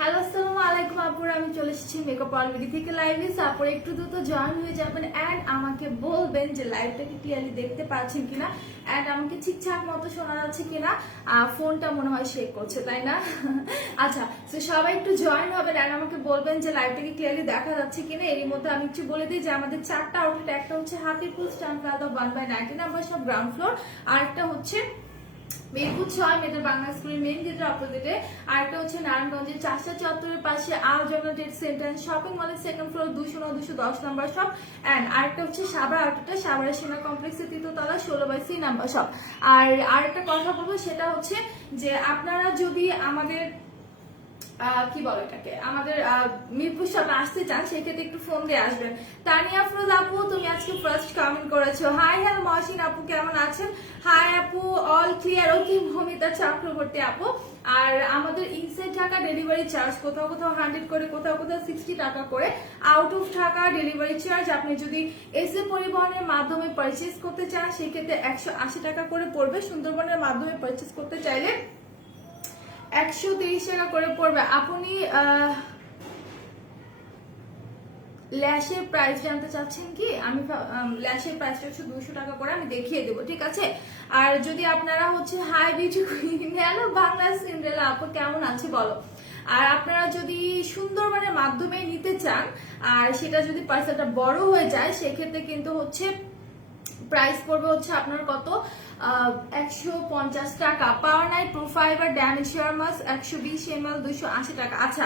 Hello আসসালামু আলাইকুম আপুরা, আমি চলে এসেছি মেকআপ অলরেডি থেকে লাইভে। তারপরে একটু দ্রুত জয়েন হয়ে যাবেন অ্যান্ড আমাকে বলবেন যে লাইভটাকে ক্লিয়ারলি দেখতে পাচ্ছেন কিনা অ্যান্ড আমাকে ঠিকঠাক মতো শোনা যাচ্ছে কিনা। ফোনটা মনে হয় শেক করছে, তাই না? আচ্ছা, তো সবাই একটু জয়েন হবেন অ্যান্ড আমাকে বলবেন যে লাইভটাকে ক্লিয়ারলি দেখা যাচ্ছে কিনা। এরই মধ্যে আমি একটু বলে দিই যে আমাদের 4টা আউটলেট, একটা হচ্ছে হাতিপুর স্টান প্লাজা 1/90 নাম্বার সব গ্রাউন্ড ফ্লোর, আর একটা হচ্ছে মিরপুর 6 মেয়েদের বাংলা স্কুলের মেইন গেটের অপোজিটে, আর একটা হচ্ছে নারায়ণগঞ্জের 4টা চত্বরের পাশে আল জগন্নাথ ট্রেড সেন্টার শপিং মলের second floor 209-210 number shop, and আরেকটা হচ্ছে সাভার আউটলেটে সাভারের সেনা কমপ্লেক্সের 3য় তলা 16/C নাম্বার শপ। আর আরেকটা কথা বলবো, সেটা হচ্ছে যে আপনারা যদি আমাদের কি বলে এটাকে, আমাদের মিরপুর শপে আসতে চান, সেক্ষেত্রে একটু ফোন দিয়ে আসবেন। তানিয়া আফরোজ আপু, তুমি আজকে ফার্স্ট কমেন্ট করেছো। হাই হ্যালো মহসিন আপু, কেমন আছেন? হাই আপু, অল ক্লিয়ার। ওকে মমিতা চক্রবর্তী আপু। আর আমাদের ইনসাইড ঢাকা ডেলিভারি চার্জ কোথাও কোথাও 100 করে, কোথাও কোথাও 60 টাকা করে। Out of Dhaka delivery charge আপনি যদি এসএ পরিবহনের মাধ্যমে পারচেজ করতে চান, সেক্ষেত্রে 180 টাকা করে পড়বে। সুন্দরবনের মাধ্যমে পারচেজ করতে চাইলে 130 টাকা করে পড়বে। আপনি ল্যাশের প্রাইস জানতে চাচ্ছেন কি? আমি ল্যাশের প্রাইসটা হচ্ছে 200 টাকা করে, আমি দেখিয়ে দেবো, ঠিক আছে? আর যদি আপনারা হচ্ছে hi beauty queen, hello Bangla Cinderella আপু, কেমন আছে বলো? আর আপনারা যদি সুন্দরবনের মাধ্যমে নিতে চান আর সেটা যদি পার্সেলটা বড় হয়ে যায়, সেক্ষেত্রে কিন্তু হচ্ছে প্রাইস পড়বে হচ্ছে আপনার কত, 150 টাকা। Power night pro fibre damage hair mask 120 ml 280 টাকা। আচ্ছা,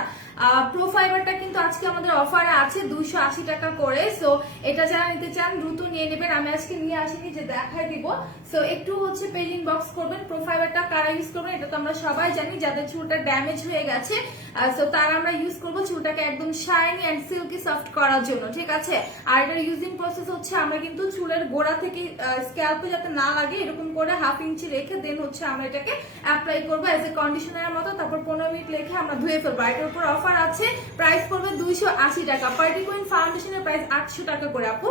প্রো ফাইবারটা কিন্তু আজকে আমাদের অফারে আছে 280 টাকা করে। সো এটা যারা নিতে চান দ্রুত নিয়ে নেবেন। আমি আজকে নিয়ে আসিনি যে দেখাই দিব। সো একটু হচ্ছে পেজ ইনবক্স করবেন। প্রো ফাইবারটা কারা ইউজ করবেন এটা তো আমরা সবাই জানি, যাদের চুলটা ড্যামেজ হয়ে গেছে, সো তারা আমরা ইউজ করবো চুলটাকে একদম শাইনি এন্ড সিল্কি সফট করার জন্য, ঠিক আছে? আর এটার ইউজিং প্রসেস হচ্ছে আমরা কিন্তু চুলের গোড়া থেকে স্ক্যাল্পে যাতে না লাগে এরকম করে 1/2 ইঞ্চি রেখে দেন হচ্ছে আমরা এটাকে অ্যাপ্লাই করবো এজ এ কন্ডিশনারের মতো। তারপর 15 মিনিট রেখে আমরা ধুয়ে ফেলবো। এটার উপর অফার আছে, প্রাইস পড়বে 280 টাকা। পার্টি কুইন ফাউন্ডেশনের প্রাইস 800 টাকা করে আপু।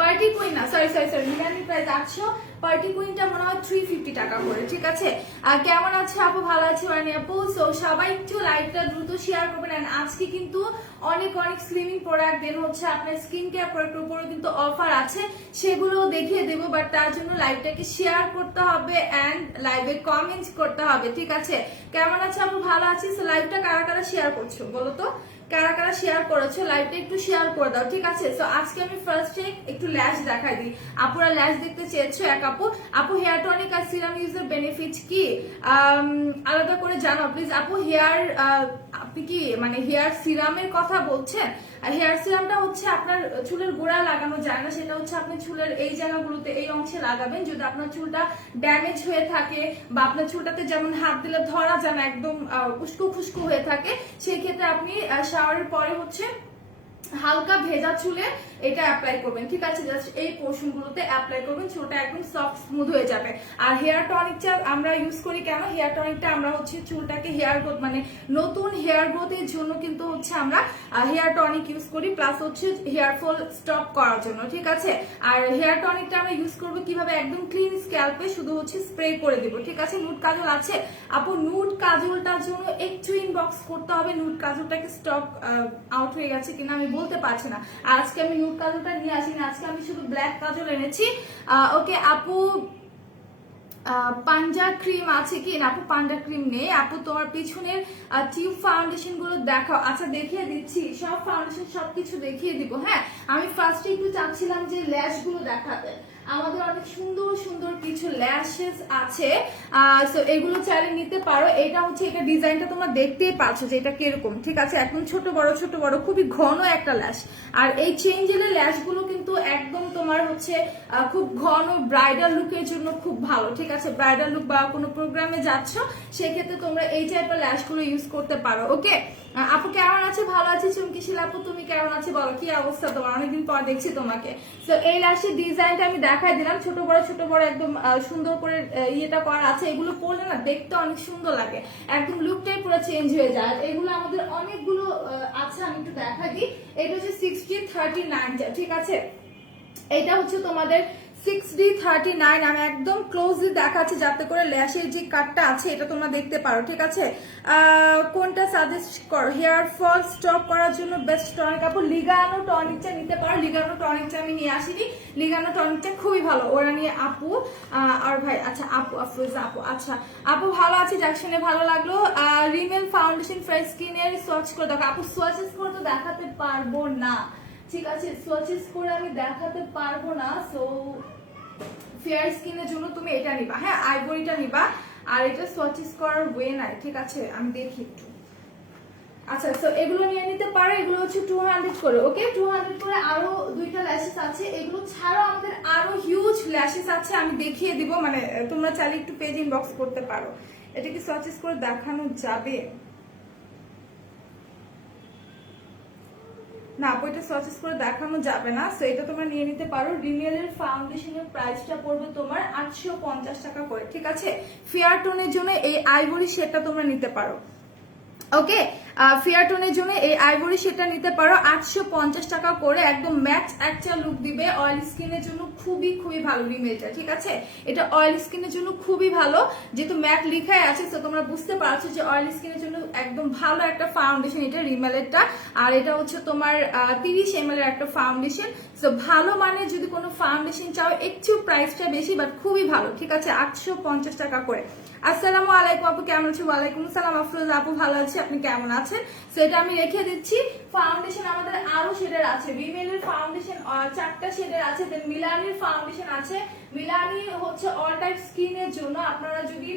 পার্টি কুইন না, সরি মিলানি প্রাইস 800, পার্টি কুইনটা মনে হয় 350 টাকা করে, ঠিক আছে? কেমন আছে আপু? ভালো আছে মানে আপু। সো সবাই একটু লাইভটা দ্রুত শেয়ার করবেন। আজকে কিন্তু অনেক স্লিমিং প্রোডাক্ট দেন হচ্ছে আপনার স্কিন কেয়ার প্রোডাক্টের উপরে কিন্তু অফার আছে, সেগুলো দেখিয়ে দেবো। বাট তার জন্য লাইভটাকে শেয়ার করতে হবে এন্ড লাইভে কমেন্ট করতে হবে, ঠিক আছে? কেমন আছে আপু? ভালো আছি। সো লাইভটা কারা কারা শেয়ার করছো বলো তো, কারা কারা শেয়ার করেছো? লাইভটা একটু শেয়ার করে দাও, ঠিক আছে? সো আজকে আমি ফার্স্টে একটু ল্যাশ দেখাই দিই। আপুরা ল্যাশ দেখতে চেয়েছো এক আপু। আপু হেয়ার টনিক আর সিরাম ইউজের বেনিফিট কি আলাদা করে জানো প্লিজ আপু। আপনি কি মানে হেয়ার সিরামের কথা বলছেন? হেয়ার সিরামটা হচ্ছে আপনার চুলের গোড়ায় লাগানো যায় না, সেটা হচ্ছে আপনি চুলের এই জায়গাগুলোতে, এই অংশে লাগাবেন। যদি আপনার চুলটা ড্যামেজ হয়ে থাকে বা আপনার চুলটাতে যেমন হাত দিলে ধরা যায় না, একদম উস্কো খুস্কো হয়ে থাকে, সেই ক্ষেত্রে আপনি শাওয়ারের পরে হচ্ছে হালকা ভেজা চুলে এটা অ্যাপ্লাই করবেন, ঠিক আছে? জাস্ট এই পোর্শন গুলোতে অ্যাপ্লাই করবেন, চুলটা একদম সফট স্মুথ হয়ে যাবে। আর হেয়ার টনিকটা আমরা ইউজ করি কেন? হেয়ার টনিকটা আমরা হচ্ছে চুলটাকে হেয়ার গ্রোথ মানে নতুন হেয়ার গ্রোথের জন্য কিন্তু হচ্ছে আমরা হেয়ার টনিক ইউজ করি, প্লাস হচ্ছে হেয়ার ফল স্টপ করার জন্য, ঠিক আছে? আর হেয়ার টনিকটা আমরা ইউজ করবো কিভাবে? একদম ক্লিন স্ক্যাল্পে শুধু হচ্ছে স্প্রে করে দিব, ঠিক আছে? নুড কাজল আছে আপু? নুড কাজলটার জন্য একটু ইনবক্স করতে হবে। নুড কাজলটাকে স্টক আউট হয়ে গেছে কিনা আমি বলতে পারছি না। আজকে আমি নুড কাজলটা নিয়ে আসিনি, আজকে আমি শুধু ব্ল্যাক কাজল এনেছি। ওকে আপু, পান্ডা ক্রিম আছে কি? না আপু, পান্ডা ক্রিম নেই আপু। তোমার পিছনের টিউব ফাউন্ডেশন গুলো দেখাও। আচ্ছা দেখিয়ে দিচ্ছি, সব ফাউন্ডেশন সবকিছু দেখিয়ে দিব। হ্যাঁ, আমি ফার্স্টে একটু চাচ্ছিলাম যে ল্যাশ গুলো দেখাতে। আমাদের অনেক সুন্দর সুন্দর কিছু ল্যাশেস আছে, সো এগুলো চাইলে নিতে পারো। এটা হচ্ছে, এটা ডিজাইনটা তোমরা দেখতেই পাচ্ছ যে এটা কিরকম, ঠিক আছে? একদম ছোট বড় খুবই ঘন একটা ল্যাশ। আর এই চেঞ্জেলের ল্যাশ গুলো কিন্তু একদম তোমার হচ্ছে খুব ঘন ব্রাইডাল লুকের জন্য খুব ভালো, ঠিক আছে? ব্রাইডাল লুক বা কোনো প্রোগ্রামে যাচ্ছ, সেক্ষেত্রে তোমরা এই টাইপের ল্যাশ গুলো ইউজ করতে পারো। ওকে আপু, কেমন আছে? ভালো আছি। চুমকিশিল আপু, তুমি কেমন আছো বলো? কি অবস্থা তোমার? অনেকদিন পর দেখছি তোমাকে। তো এই ল্যাশের ডিজাইনটা আমি দেখাই দিলাম, ছোট বড় একদম সুন্দর করে ইয়েটা করা আছে। এগুলো পরলে না দেখতে অনেক সুন্দর লাগে, একদম লুকটাই পুরো চেঞ্জ হয়ে যায়। এগুলো আমাদের অনেকগুলো আছে, আমি একটু দেখাই দিই। এটা হচ্ছে 60-39, ঠিক আছে? এটা হচ্ছে তোমাদের 6D39 আমি একদম ক্লোজলি দেখাচ্ছি যাতে করে ল্যাশের যে কাটটা আছে এটা তোমরা দেখতে পারো, ঠিক আছে। কোনটা সাজেস্ট করো হেয়ার ফল স্টপ করার জন্য বেস্ট টনিক? আপু লিগানো টনিকটা নিতে পারো। লিগানো টনিকটা আমি নিয়ে আসিনি, লিগানো টনিকটা খুবই ভালো, ওরা নিয়ে আপু আর ভাই। আচ্ছা আপু আফরোজা আপু, আচ্ছা আপু ভালো আছে, যাক শুনে ভালো লাগলো। রিমেল ফাউন্ডেশন ফ্রেশ স্কিনের সোয়াচ করে দেখো। আপু সোয়াচেস করে তো দেখাতে পারবো না, ঠিক আছে, সোয়াচেস করে আমি দেখাতে পারবো না। সো ফেয়ার স্কিনের জন্য তুমি এটা নিবা, হ্যাঁ আইভরিটা নিবা, আর এটা সোয়াচেস করার ওয়ে নাই, ঠিক আছে, আমি দেখি একটু। আচ্ছা সো এগুলো নিয়ে নিতে পারো, এগুলো হচ্ছে 200 করে, ওকে 200 করে। আরো দুইটা ল্যাশেস আছে, এগুলো ছাড়াও আমাদের আরো হিউজ ল্যাশেস আছে, আমি দেখিয়ে দিব, মানে তোমরা চাইলে একটু পেজ ইনবক্স করতে পারো। এটা কি সোয়াচেস করে দেখানো যাবে? না আপু এটা সোয়াচেস করে দেখানো যাবে না, সো এটা তোমরা নিয়ে নিতে পারো। রিমেলের ফাউন্ডেশনের প্রাইসটা পড়বে তোমার 850 টাকা করে, ঠিক আছে। ফেয়ার টোনের জন্য এই আইভরি শেডটা তোমরা নিতে পারো, ওকে। ফেয়ার টোনের জন্য এই আইভরি শেডটা নিতে পারো 850 টাকা করে, একদম ম্যাচ একটা লুক দিবে। অয়েল স্কিনের জন্য খুবই খুবই ভালো রিমেলটা, ঠিক আছে। এটা অয়েল স্কিনের জন্য খুবই ভালো, যেহেতু ম্যাট লিখাই আছে তো তোমরা বুঝতে পারছো যে অয়েল স্কিনের জন্য একদম ভালো একটা ফাউন্ডেশন এটা রিমেলেরটা। আর এটা হচ্ছে তোমার 30 ml এর একটা ফাউন্ডেশন। সো ভালো মানে যদি কোনো ফাউন্ডেশন চাও একটু প্রাইসটা বেশি, বাট খুবই ভালো, ঠিক আছে, 850 টাকা করে। আসসালামু আলাইকুম আপু, কেমন আছো? ওয়ালাইকুম আসসালাম আফরোজা আপু, ভালো আছি, আপনি কেমন আছেন? সেটা আমি রেখে দিচ্ছি। ফাউন্ডেশন আমাদের আরো শেডের আছে, রিমেলের ফাউন্ডেশন 4টা শেডের আছে, দেন মিলানির ফাউন্ডেশন আছে। মিলানি হচ্ছে অল টাইপ স্কিনের জন্য, আপনারা যদি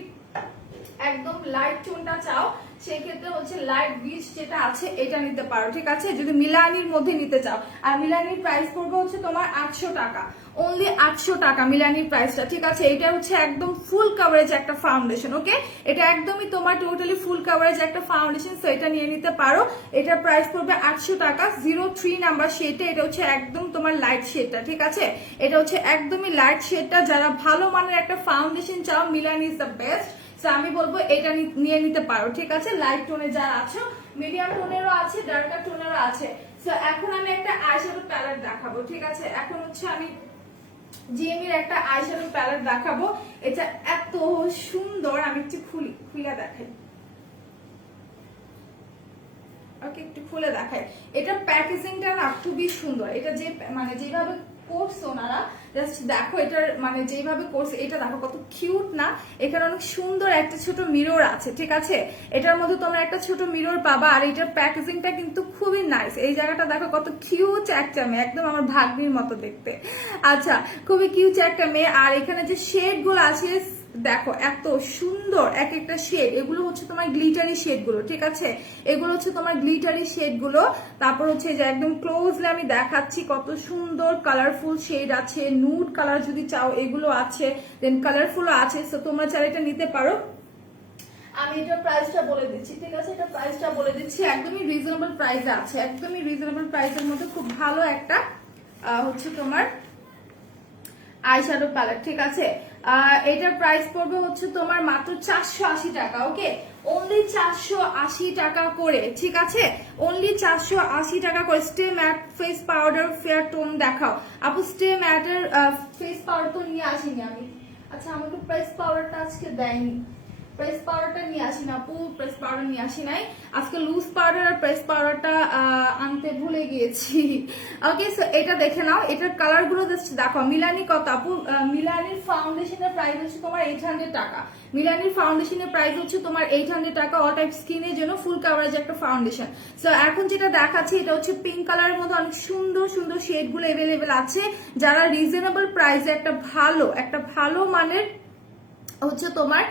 একদম লাইট টোনটা চাও সেক্ষেত্রে হচ্ছে লাইট বিচ যেটা আছে এটা নিতে পারো, ঠিক আছে, যদি মিলানির মধ্যে নিতে চাও। আর মিলানির প্রাইস পড়বে হচ্ছে তোমার 800 টাকা, অনলি 800 টাকা মিলানির প্রাইসটা, ঠিক আছে। এটা হচ্ছে একদম ফুল কাভারেজ একটা ফাউন্ডেশন, ওকে, এটা একদমই তোমার টোটালি ফুল কাভারেজ একটা ফাউন্ডেশন, সো এটা নিয়ে নিতে পারো। এটার প্রাইস পড়বে 800 টাকা। 03 নাম্বার শেডটা, এটা হচ্ছে একদম তোমার লাইট শেডটা, ঠিক আছে, এটা হচ্ছে একদমই লাইট শেডটা। যারা ভালো মানের একটা ফাউন্ডেশন চাও, মিলানি ইজ দ্য বেস্ট, আমি বলবো এটা নিয়ে নিতে পারো, ঠিক আছে। লাইট টোনে যারা আছো, মিডিয়াম টোনেরও আছে, ডার্কার টোনেরও আছে। সো এখন আমি একটা আইশ্যাডো প্যালেট দেখাবো, ঠিক আছে। এখন হচ্ছে আমি জিএমির একটা আইশ্যাডো প্যালেট দেখাবো, এটা এত সুন্দর, আমি একটু খুলে দেখাই, ওকে একটু খুলে দেখাই। এটা প্যাকেজিংটা না খুবই সুন্দর, এটা যে মানে যেভাবে করছে ওনারা, জাস্ট দেখো এটার মানে যেভাবে করছে, এটা দেখো কত কিউট না। এখানে অনেক সুন্দর একটা ছোট মিরর আছে, ঠিক আছে, এটার মধ্যে তোমরা একটা ছোট মিরর পাবা। আর এটার প্যাকেজিংটা কিন্তু খুবই নাইস, এই জায়গাটা দেখো কত কিউট একটা মেয়ে, একদম আমার ভাগ্নির মতো দেখতে, আচ্ছা খুবই কিউট একটা মেয়ে। আর এখানে যে শেড গুলো আছে দেখো এত সুন্দর এক একটা শেড, এগুলো হচ্ছে তোমার গ্লিটারি শেড গুলো, ঠিক আছে, এগুলো হচ্ছে তোমার গ্লিটারি শেড গুলো। তারপর হচ্ছে যে একদম ক্লোজলি আমি দেখাচ্ছি, কত সুন্দর কালারফুল শেড আছে, নুড কালার যদি চাও এগুলো আছে, দেন কালারফুলও আছে, সো তোমরা চাইলে এটা নিতে পারো। আমি এটার প্রাইসটা বলে দিচ্ছি, ঠিক আছে, এটা প্রাইসটা বলে দিচ্ছি, একদমই রিজনেবল প্রাইসে আছে, একদমই রিজনেবল প্রাইসের মধ্যে খুব ভালো একটা হচ্ছে তোমার আইশ্যাডো প্যালেট, ঠিক আছে। এটার প্রাইস পড়বে হচ্ছে তোমার মাত্র 480 টাকা, ওকে, অনলি 480 টাকা করে, ঠিক আছে, অনলি 480 টাকা করে। Stay mat face powder fair tone দেখাও আপু। স্টে ম্যাটের ফেস পাউডার তো নিয়ে আসিনি আমি, আচ্ছা আমাকে প্রেস পাউডারটা আজকে দেয়নি, প্রেস পাউডারটা নিয়ে আসি না আপু, প্রেস পাউডার নিয়ে আসি নাই আজকে, লুজ পাউডার আর প্রেস পাউডারটা আনতে ভুলে গিয়েছি, ওকে। সো এটা দেখে নাও, এটার কালার গুলো জাস্ট দেখো। মিলানি কত আপু? মিলানির ফাউন্ডেশনের প্রাইস হচ্ছে তোমার 800 টাকা, মিলানির ফাউন্ডেশনের প্রাইস হচ্ছে তোমার 800 টাকা, অল টাইপ স্কিনের জন্য ফুল কাভারেজ একটা ফাউন্ডেশন। সো এখন যেটা দেখাচ্ছি এটা হচ্ছে পিঙ্ক কালারের মধ্যে অনেক সুন্দর সুন্দর শেড গুলো এভেলেবেল আছে। যারা রিজনেবল প্রাইসে একটা ভালো মানের হচ্ছে তোমার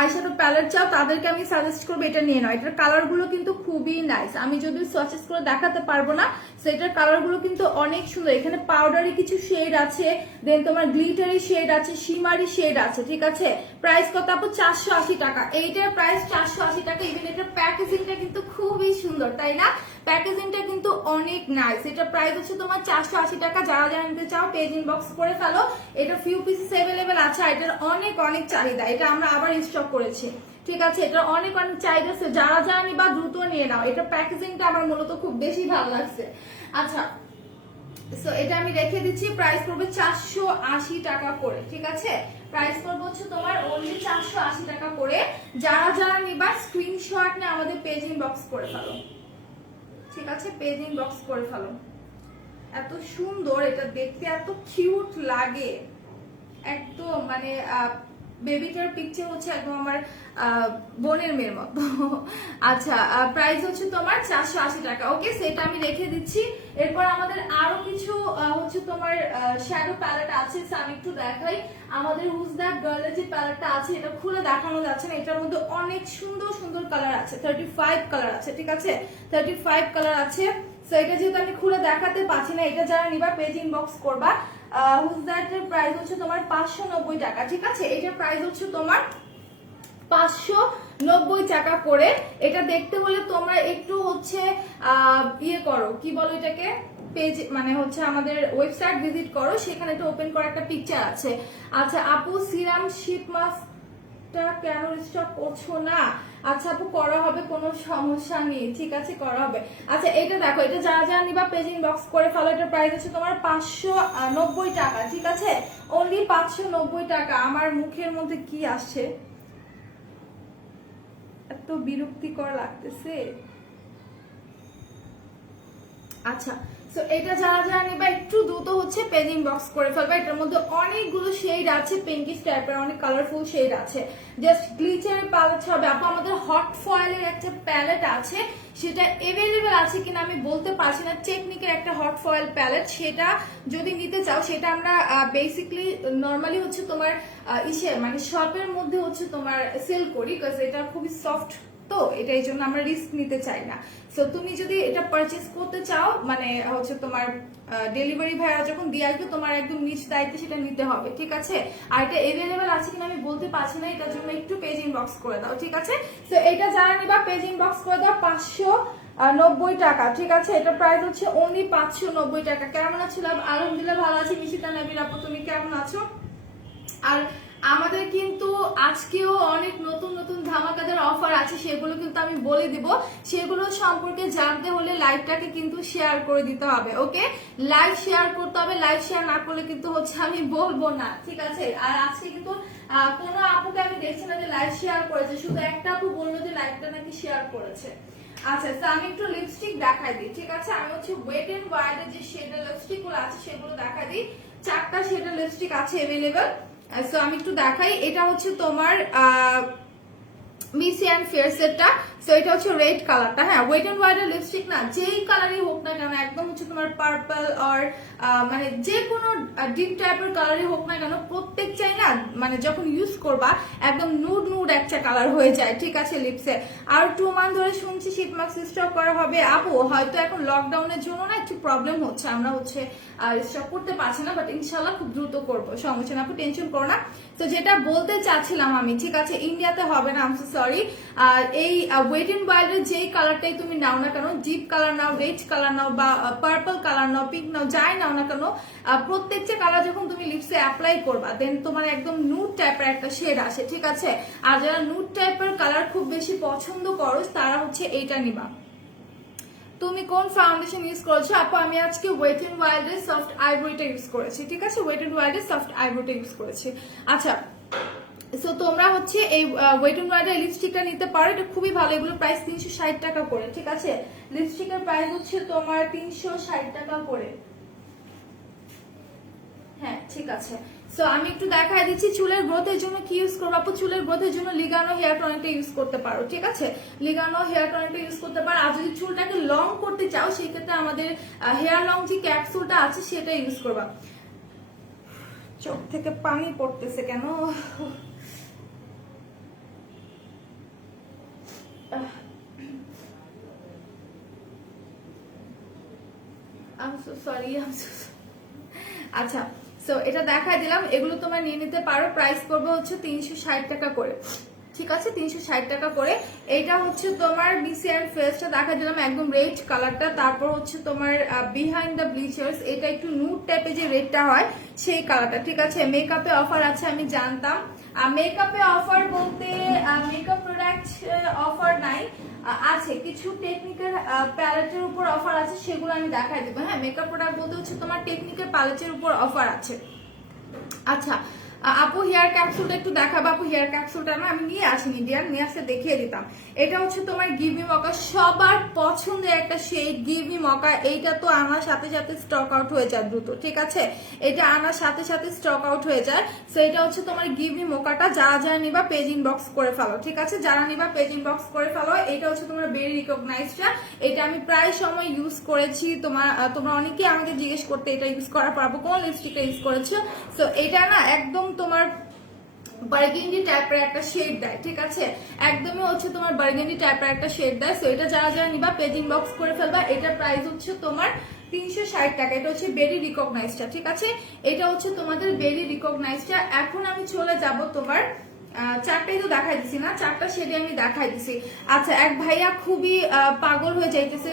আইশ্যাডো প্যালেট চাও তাদেরকে আমি সাজেস্ট করবো এটা নিয়ে নাও। এটার কালার গুলো কিন্তু খুবই নাইস, আমি যদি সোয়াচেস করে দেখাতে পারবো না, সেটার কালার গুলো কিন্তু অনেক সুন্দর। এখানে পাউডারি কিছু শেড আছে, দেন তোমার গ্লিটারি শেড আছে, শিমারি শেড আছে, ঠিক আছে। প্রাইস কত আপু? 480 টাকা, এইটার প্রাইস 480 টাকা। ইভেন এটার প্যাকেজিংটা কিন্তু খুবই সুন্দর, তাই না? প্যাকেজিংটা কিন্তু অনেক নাইস। এটা প্রাইস হচ্ছে তোমার 480 টাকা। যারা যারা নিতে চাও পেজ ইনবক্স করে ফেলো, এটা ফিউ পিসেস অ্যাভেলেবেল আছে, এটার অনেক অনেক চাহিদা, এটা আমরা আবার স্টক করেছি, ঠিক আছে, এটা অনেক অনেক চাহিদা আছে। যারা যারা নিবা দ্রুত নিয়ে নাও, এটা প্যাকেজিংটা আমার মূলত খুব বেশি ভালো লাগছে। আচ্ছা সো এটা আমি রেখে দিচ্ছি, প্রাইস পড়বে 480 টাকা করে, ঠিক আছে? প্রাইস পড়বে হচ্ছে তোমার অনলি 480 টাকা করে। যারা যারা নিবা স্ক্রিনশট নিয়ে আমাদের পেজ ইনবক্স করে ফেলো, ঠিক আছে? পেজ ইনবক্স করে ফেলো। এত সুন্দর, এটা দেখতে এত কিউট লাগে, একদম মানে বেবিটার পিকচার হচ্ছে একদম আমার বোনের মেয়ের মতো। আচ্ছা, প্রাইস হচ্ছে তোমার 480 টাকা। ওকে, সেটা আমি রেখে দিচ্ছি। এরপর আমাদের আরো কিছু হচ্ছে তোমার শ্যাডো প্যালেট আছে, আমি একটু দেখাই। আমাদের হুজ দ্যাট গার্লের যে প্যালেটটা আছে এটা খুলে দেখানো যাচ্ছে না, এটার মধ্যে অনেক সুন্দর সুন্দর কালার আছে, 35 কালার আছে, ঠিক আছে? 35 কালার আছে। সো এটা যেহেতু আমি খুলে দেখাতে পাচ্ছি না, এটা যারা নিবা পেজ ইনবক্স করবা। হুজ দ্যাট এর প্রাইস হচ্ছে তোমার 590 টাকা, ঠিক আছে? এটার প্রাইস হচ্ছে তোমার 590 টাকা করে। এটা দেখতে হলে তোমরা একটু হচ্ছে ইয়ে করো, কি বলো এটাকে, পেজ মানে হচ্ছে আমাদের ওয়েবসাইট ভিজিট করো, সেখানে তো ওপেন করা একটা পিকচার আছে। আচ্ছা আপু, সিরাম শীট মাস্কটা কেন স্টক করছো না? আচ্ছা আপু, করা হবে, কোনো সমস্যা নেই, ঠিক আছে, করা হবে। আচ্ছা এটা দেখো, এটা যারা যারা নিবা পেজ ইনবক্স করে ফেলো। এটার প্রাইস হচ্ছে তোমার 590 টাকা, ঠিক আছে? অনলি 590 টাকা। আমার মুখের মধ্যে কি আসছে, এত বিরক্তিকর লাগতেছে। আচ্ছা, সো এটা যারা যারা নেবা একটু দ্রুত হচ্ছে পেজ ইনবক্স করে ফেলবা। এটার মধ্যে অনেকগুলো শেড আছে, পিঙ্কিশ টাইপের অনেক কালারফুল শেড আছে। জাস্ট গ্লিটারের প্যালেট হবে আপু। আমাদের হট ফয়েলের একটা প্যালেট আছে, সেটা এভেলেবেল আছে কিনা আমি বলতে পারছি না। টেকনিকের একটা হট ফয়েল প্যালেট, সেটা যদি নিতে চাও, সেটা আমরা বেসিক্যালি নর্মালি হচ্ছে তোমার ইসে মানে শপের মধ্যে হচ্ছে তোমার সেল করি, বিকজ এটা খুবই সফট, তো এটা এই জন্য আমরা রিস্ক নিতে চাই না। সো তুমি যদি এটা পারচেজ করতে চাও, মানে হচ্ছে তোমার ডেলিভারি ভাইয়া যখন দিয়ে আসবে, তোমার একদম নিজ দায়িত্বে সেটা নিতে হবে, ঠিক আছে? আর এটা এভেলেবেল আছে কিনা আমি বলতে পারছি না, এটার জন্য একটু পেজ ইনবক্স করে দাও, ঠিক আছে? সো এটা যারা নিবা পেজ ইনবক্স করে দাও। 590 টাকা, ঠিক আছে? এটা প্রাইস হচ্ছে অনলি 590 টাকা। কেমন আছো? আলহামদুলিল্লাহ ভালো আছি। নিশিতা নবীর আপু, তুমি কেমন আছো? আর আমাদের কিন্তু আজকেও অনেক নতুন নতুন ধামাকাদার অফার আছে, সেগুলো কিন্তু আমি বলে দিব। সেগুলো সম্পর্কে জানতে হলে লাইভটাকে কিন্তু শেয়ার করে দিতে হবে। ওকে, লাইভ শেয়ার করতে হবে, লাইভ শেয়ার না করলে কিন্তু হচ্ছে আমি বলবো না, ঠিক আছে? আর আজকে কিন্তু কোনো আপুকে আমি দেখছি না যে লাইভ শেয়ার করেছে, শুধু একটা আপু বললো যে লাইভটা নাকি শেয়ার করেছে। আচ্ছা, তো আমি একটু লিপস্টিক দেখাই দিই, ঠিক আছে? আমি হচ্ছে ওয়েট এন্ড ওয়াইল্ডের যে শেডের লিপস্টিক গুলো আছে সেগুলো দেখাই দিই। 4টা শেডের লিপস্টিক আছে এভেলেবেল। সো আমি একটু দেখাই। এটা হচ্ছে তোমার মিসি অ্যান্ড ফেয়ার সেটটা। সো এটা হচ্ছে রেড কালারটা। হ্যাঁ, ওয়েট এন্ড ওয়াইল্ডের লিপস্টিক না, যেই কালারই হোক না কেন, একদম হচ্ছে তোমার পার্পল আর মানে যে কোনো ডিপ টাইপের কালারই হোক না কেন, প্রত্যেকটাই না মানে যখন ইউজ করবা একদম নুড নুড একটা কালার হয়ে যায়, ঠিক আছে? লিপসে আর 2 মান্থ ধরে শুনছি শীট মাস্ক স্টক করা হবে। আপু হয়তো এখন লকডাউনের জন্য না একটু প্রবলেম হচ্ছে, আমরা হচ্ছে স্টক করতে পারছি না, বাট ইনশাল্লাহ খুব দ্রুত করবো, সমস্যা না, আপু টেনশন করো না। তো যেটা বলতে চাচ্ছিলাম আমি, ঠিক আছে, ইন্ডিয়াতে হবে না, আই এম সো সরি। আর এই ওয়েট এন্ড ওয়াইল্ডের যেই কালারটাই তুমি নাও না কেন, ডিপ কালার নাও, রেড কালার নাও, বা পার্পল কালার নাও, পিঙ্ক নাও, যাই নাও না কেন, প্রত্যেকটা কালার যখন তুমি লিপসে অ্যাপ্লাই করবা, দেন তোমার একদম নুড টাইপের একটা শেড আসে, ঠিক আছে? আর যারা নুড টাইপের কালার খুব বেশি পছন্দ করো, তারা হচ্ছে এইটা নিবা। তুমি কোন ফাউন্ডেশন ইউজ করেছো? আপু আমি আজকে ওয়েট এন্ড ওয়াইল্ডের সফট আইব্রোটা ইউজ করেছি, ঠিক আছে? ওয়েট এন্ড ওয়াইল্ডের সফট আইব্রোটা ইউজ করেছি। আচ্ছা, সো তোমরা হচ্ছে এই ওয়েট এন্ড ওয়াইল্ডের লিপস্টিকটা নিতে পারো, এটা খুবই ভালো। এগুলো প্রাইস 360 টাকা করে, ঠিক আছে? লিপস্টিকের প্রাইস হচ্ছে তোমার 360 টাকা করে। হ্যাঁ, ঠিক আছে। সো আমি একটু দেখাই দিচ্ছি চুলের গ্রোথের জন্য কি ইউজ করবো। আপু চুলের গ্রোথের জন্য লিগানো হেয়ার টনিকটা ইউজ করতে পারো, ঠিক আছে? লিগানো হেয়ার টনিকটা ইউজ করতে পারো। আর যদি চুলটাকে লং করতে চাও, সেক্ষেত্রে আমাদের হেয়ার লং যে ক্যাপসুলটা আছে সেটা ইউজ করবা। চোখ থেকে পানি পড়তেছে কেন? আচ্ছা, সো এটা দেখাই দিলাম, এগুলো তোমরা নিয়ে নিতে পারো। প্রাইস করবে হচ্ছে 360 টাকা করে, ঠিক আছে? 360 টাকা করে। এটা হচ্ছে তোমার বিসি অ্যান্ড ফেসটা দেখা দিলাম, একদম রেড কালারটা। তারপর হচ্ছে তোমার বিহাইন্ড দ্য ব্লিচার্স, এটা একটু নুড টাইপের যে রেডটা হয় সেই কালারটা, ঠিক আছে? মেকআপে অফার আছে আমি জানতাম। মেকআপে অফার বলতে মেকআপ প্রোডাক্ট অফার নাই, আছে কিছু টেকনিকের প্যালেটের উপর অফার আছে, সেগুলো আমি দেখাই দেবো। হ্যাঁ, মেকআপ প্রোডাক্ট বলতে হচ্ছে তোমার টেকনিকের প্যালেটের উপর অফার আছে। আচ্ছা আপু হেয়ার ক্যাপসুলটা একটু দেখাবো। আপু হেয়ার ক্যাপসুলটা না আমি নিয়ে আসিনি ডিয়ার, নিয়ে আসতে দেখিয়ে দিতাম। এটা হচ্ছে তোমার গিভি মকা, সবার পছন্দের একটা শেড গিভি মকা। এইটা তো আনার সাথে সাথে স্টক আউট হয়ে যায় দ্রুত, ঠিক আছে? এটা আনার সাথে সাথে স্টক আউট হয়ে যায়। সো এটা হচ্ছে তোমার গিভি মকাটা, যারা যারা নিবা পেজ ইনবক্স করে ফেলো, ঠিক আছে? যারা নিবা পেজ ইনবক্স করে ফেলো। এটা হচ্ছে তোমার ভেরি রিকগনাইজডটা। এটা আমি প্রায় সময় ইউজ করেছি। তোমরা অনেকেই আমাকে জিজ্ঞেস করতে এটা ইউজ করার পর আপু কোন লিপস্টিকটা ইউজ করেছো। সো এটা না একদম তোমার বার্গেন্ডি টাইপের একটা শেড দেয়, ঠিক আছে? একদমই হচ্ছে তোমার বার্গেন্ডি টাইপের একটা শেড দেয়। সো এটা যারা যারা নিবা পেজ ইনবক্স করে ফেলবা। এটার প্রাইস হচ্ছে তোমার 360 টাকা। এটা হচ্ছে ভেরি রিকগনাইজডটা, ঠিক আছে? এটা হচ্ছে তোমাদের ভেরি রিকগনাইজডটা। এখন আমি চলে যাব তোমার চারটাই তো দেখাই দিছি না, চারটা শেডে আমি দেখাই দিছি। আচ্ছা এক ভাইয়া খুবই পাগল হয়ে যাইতেছে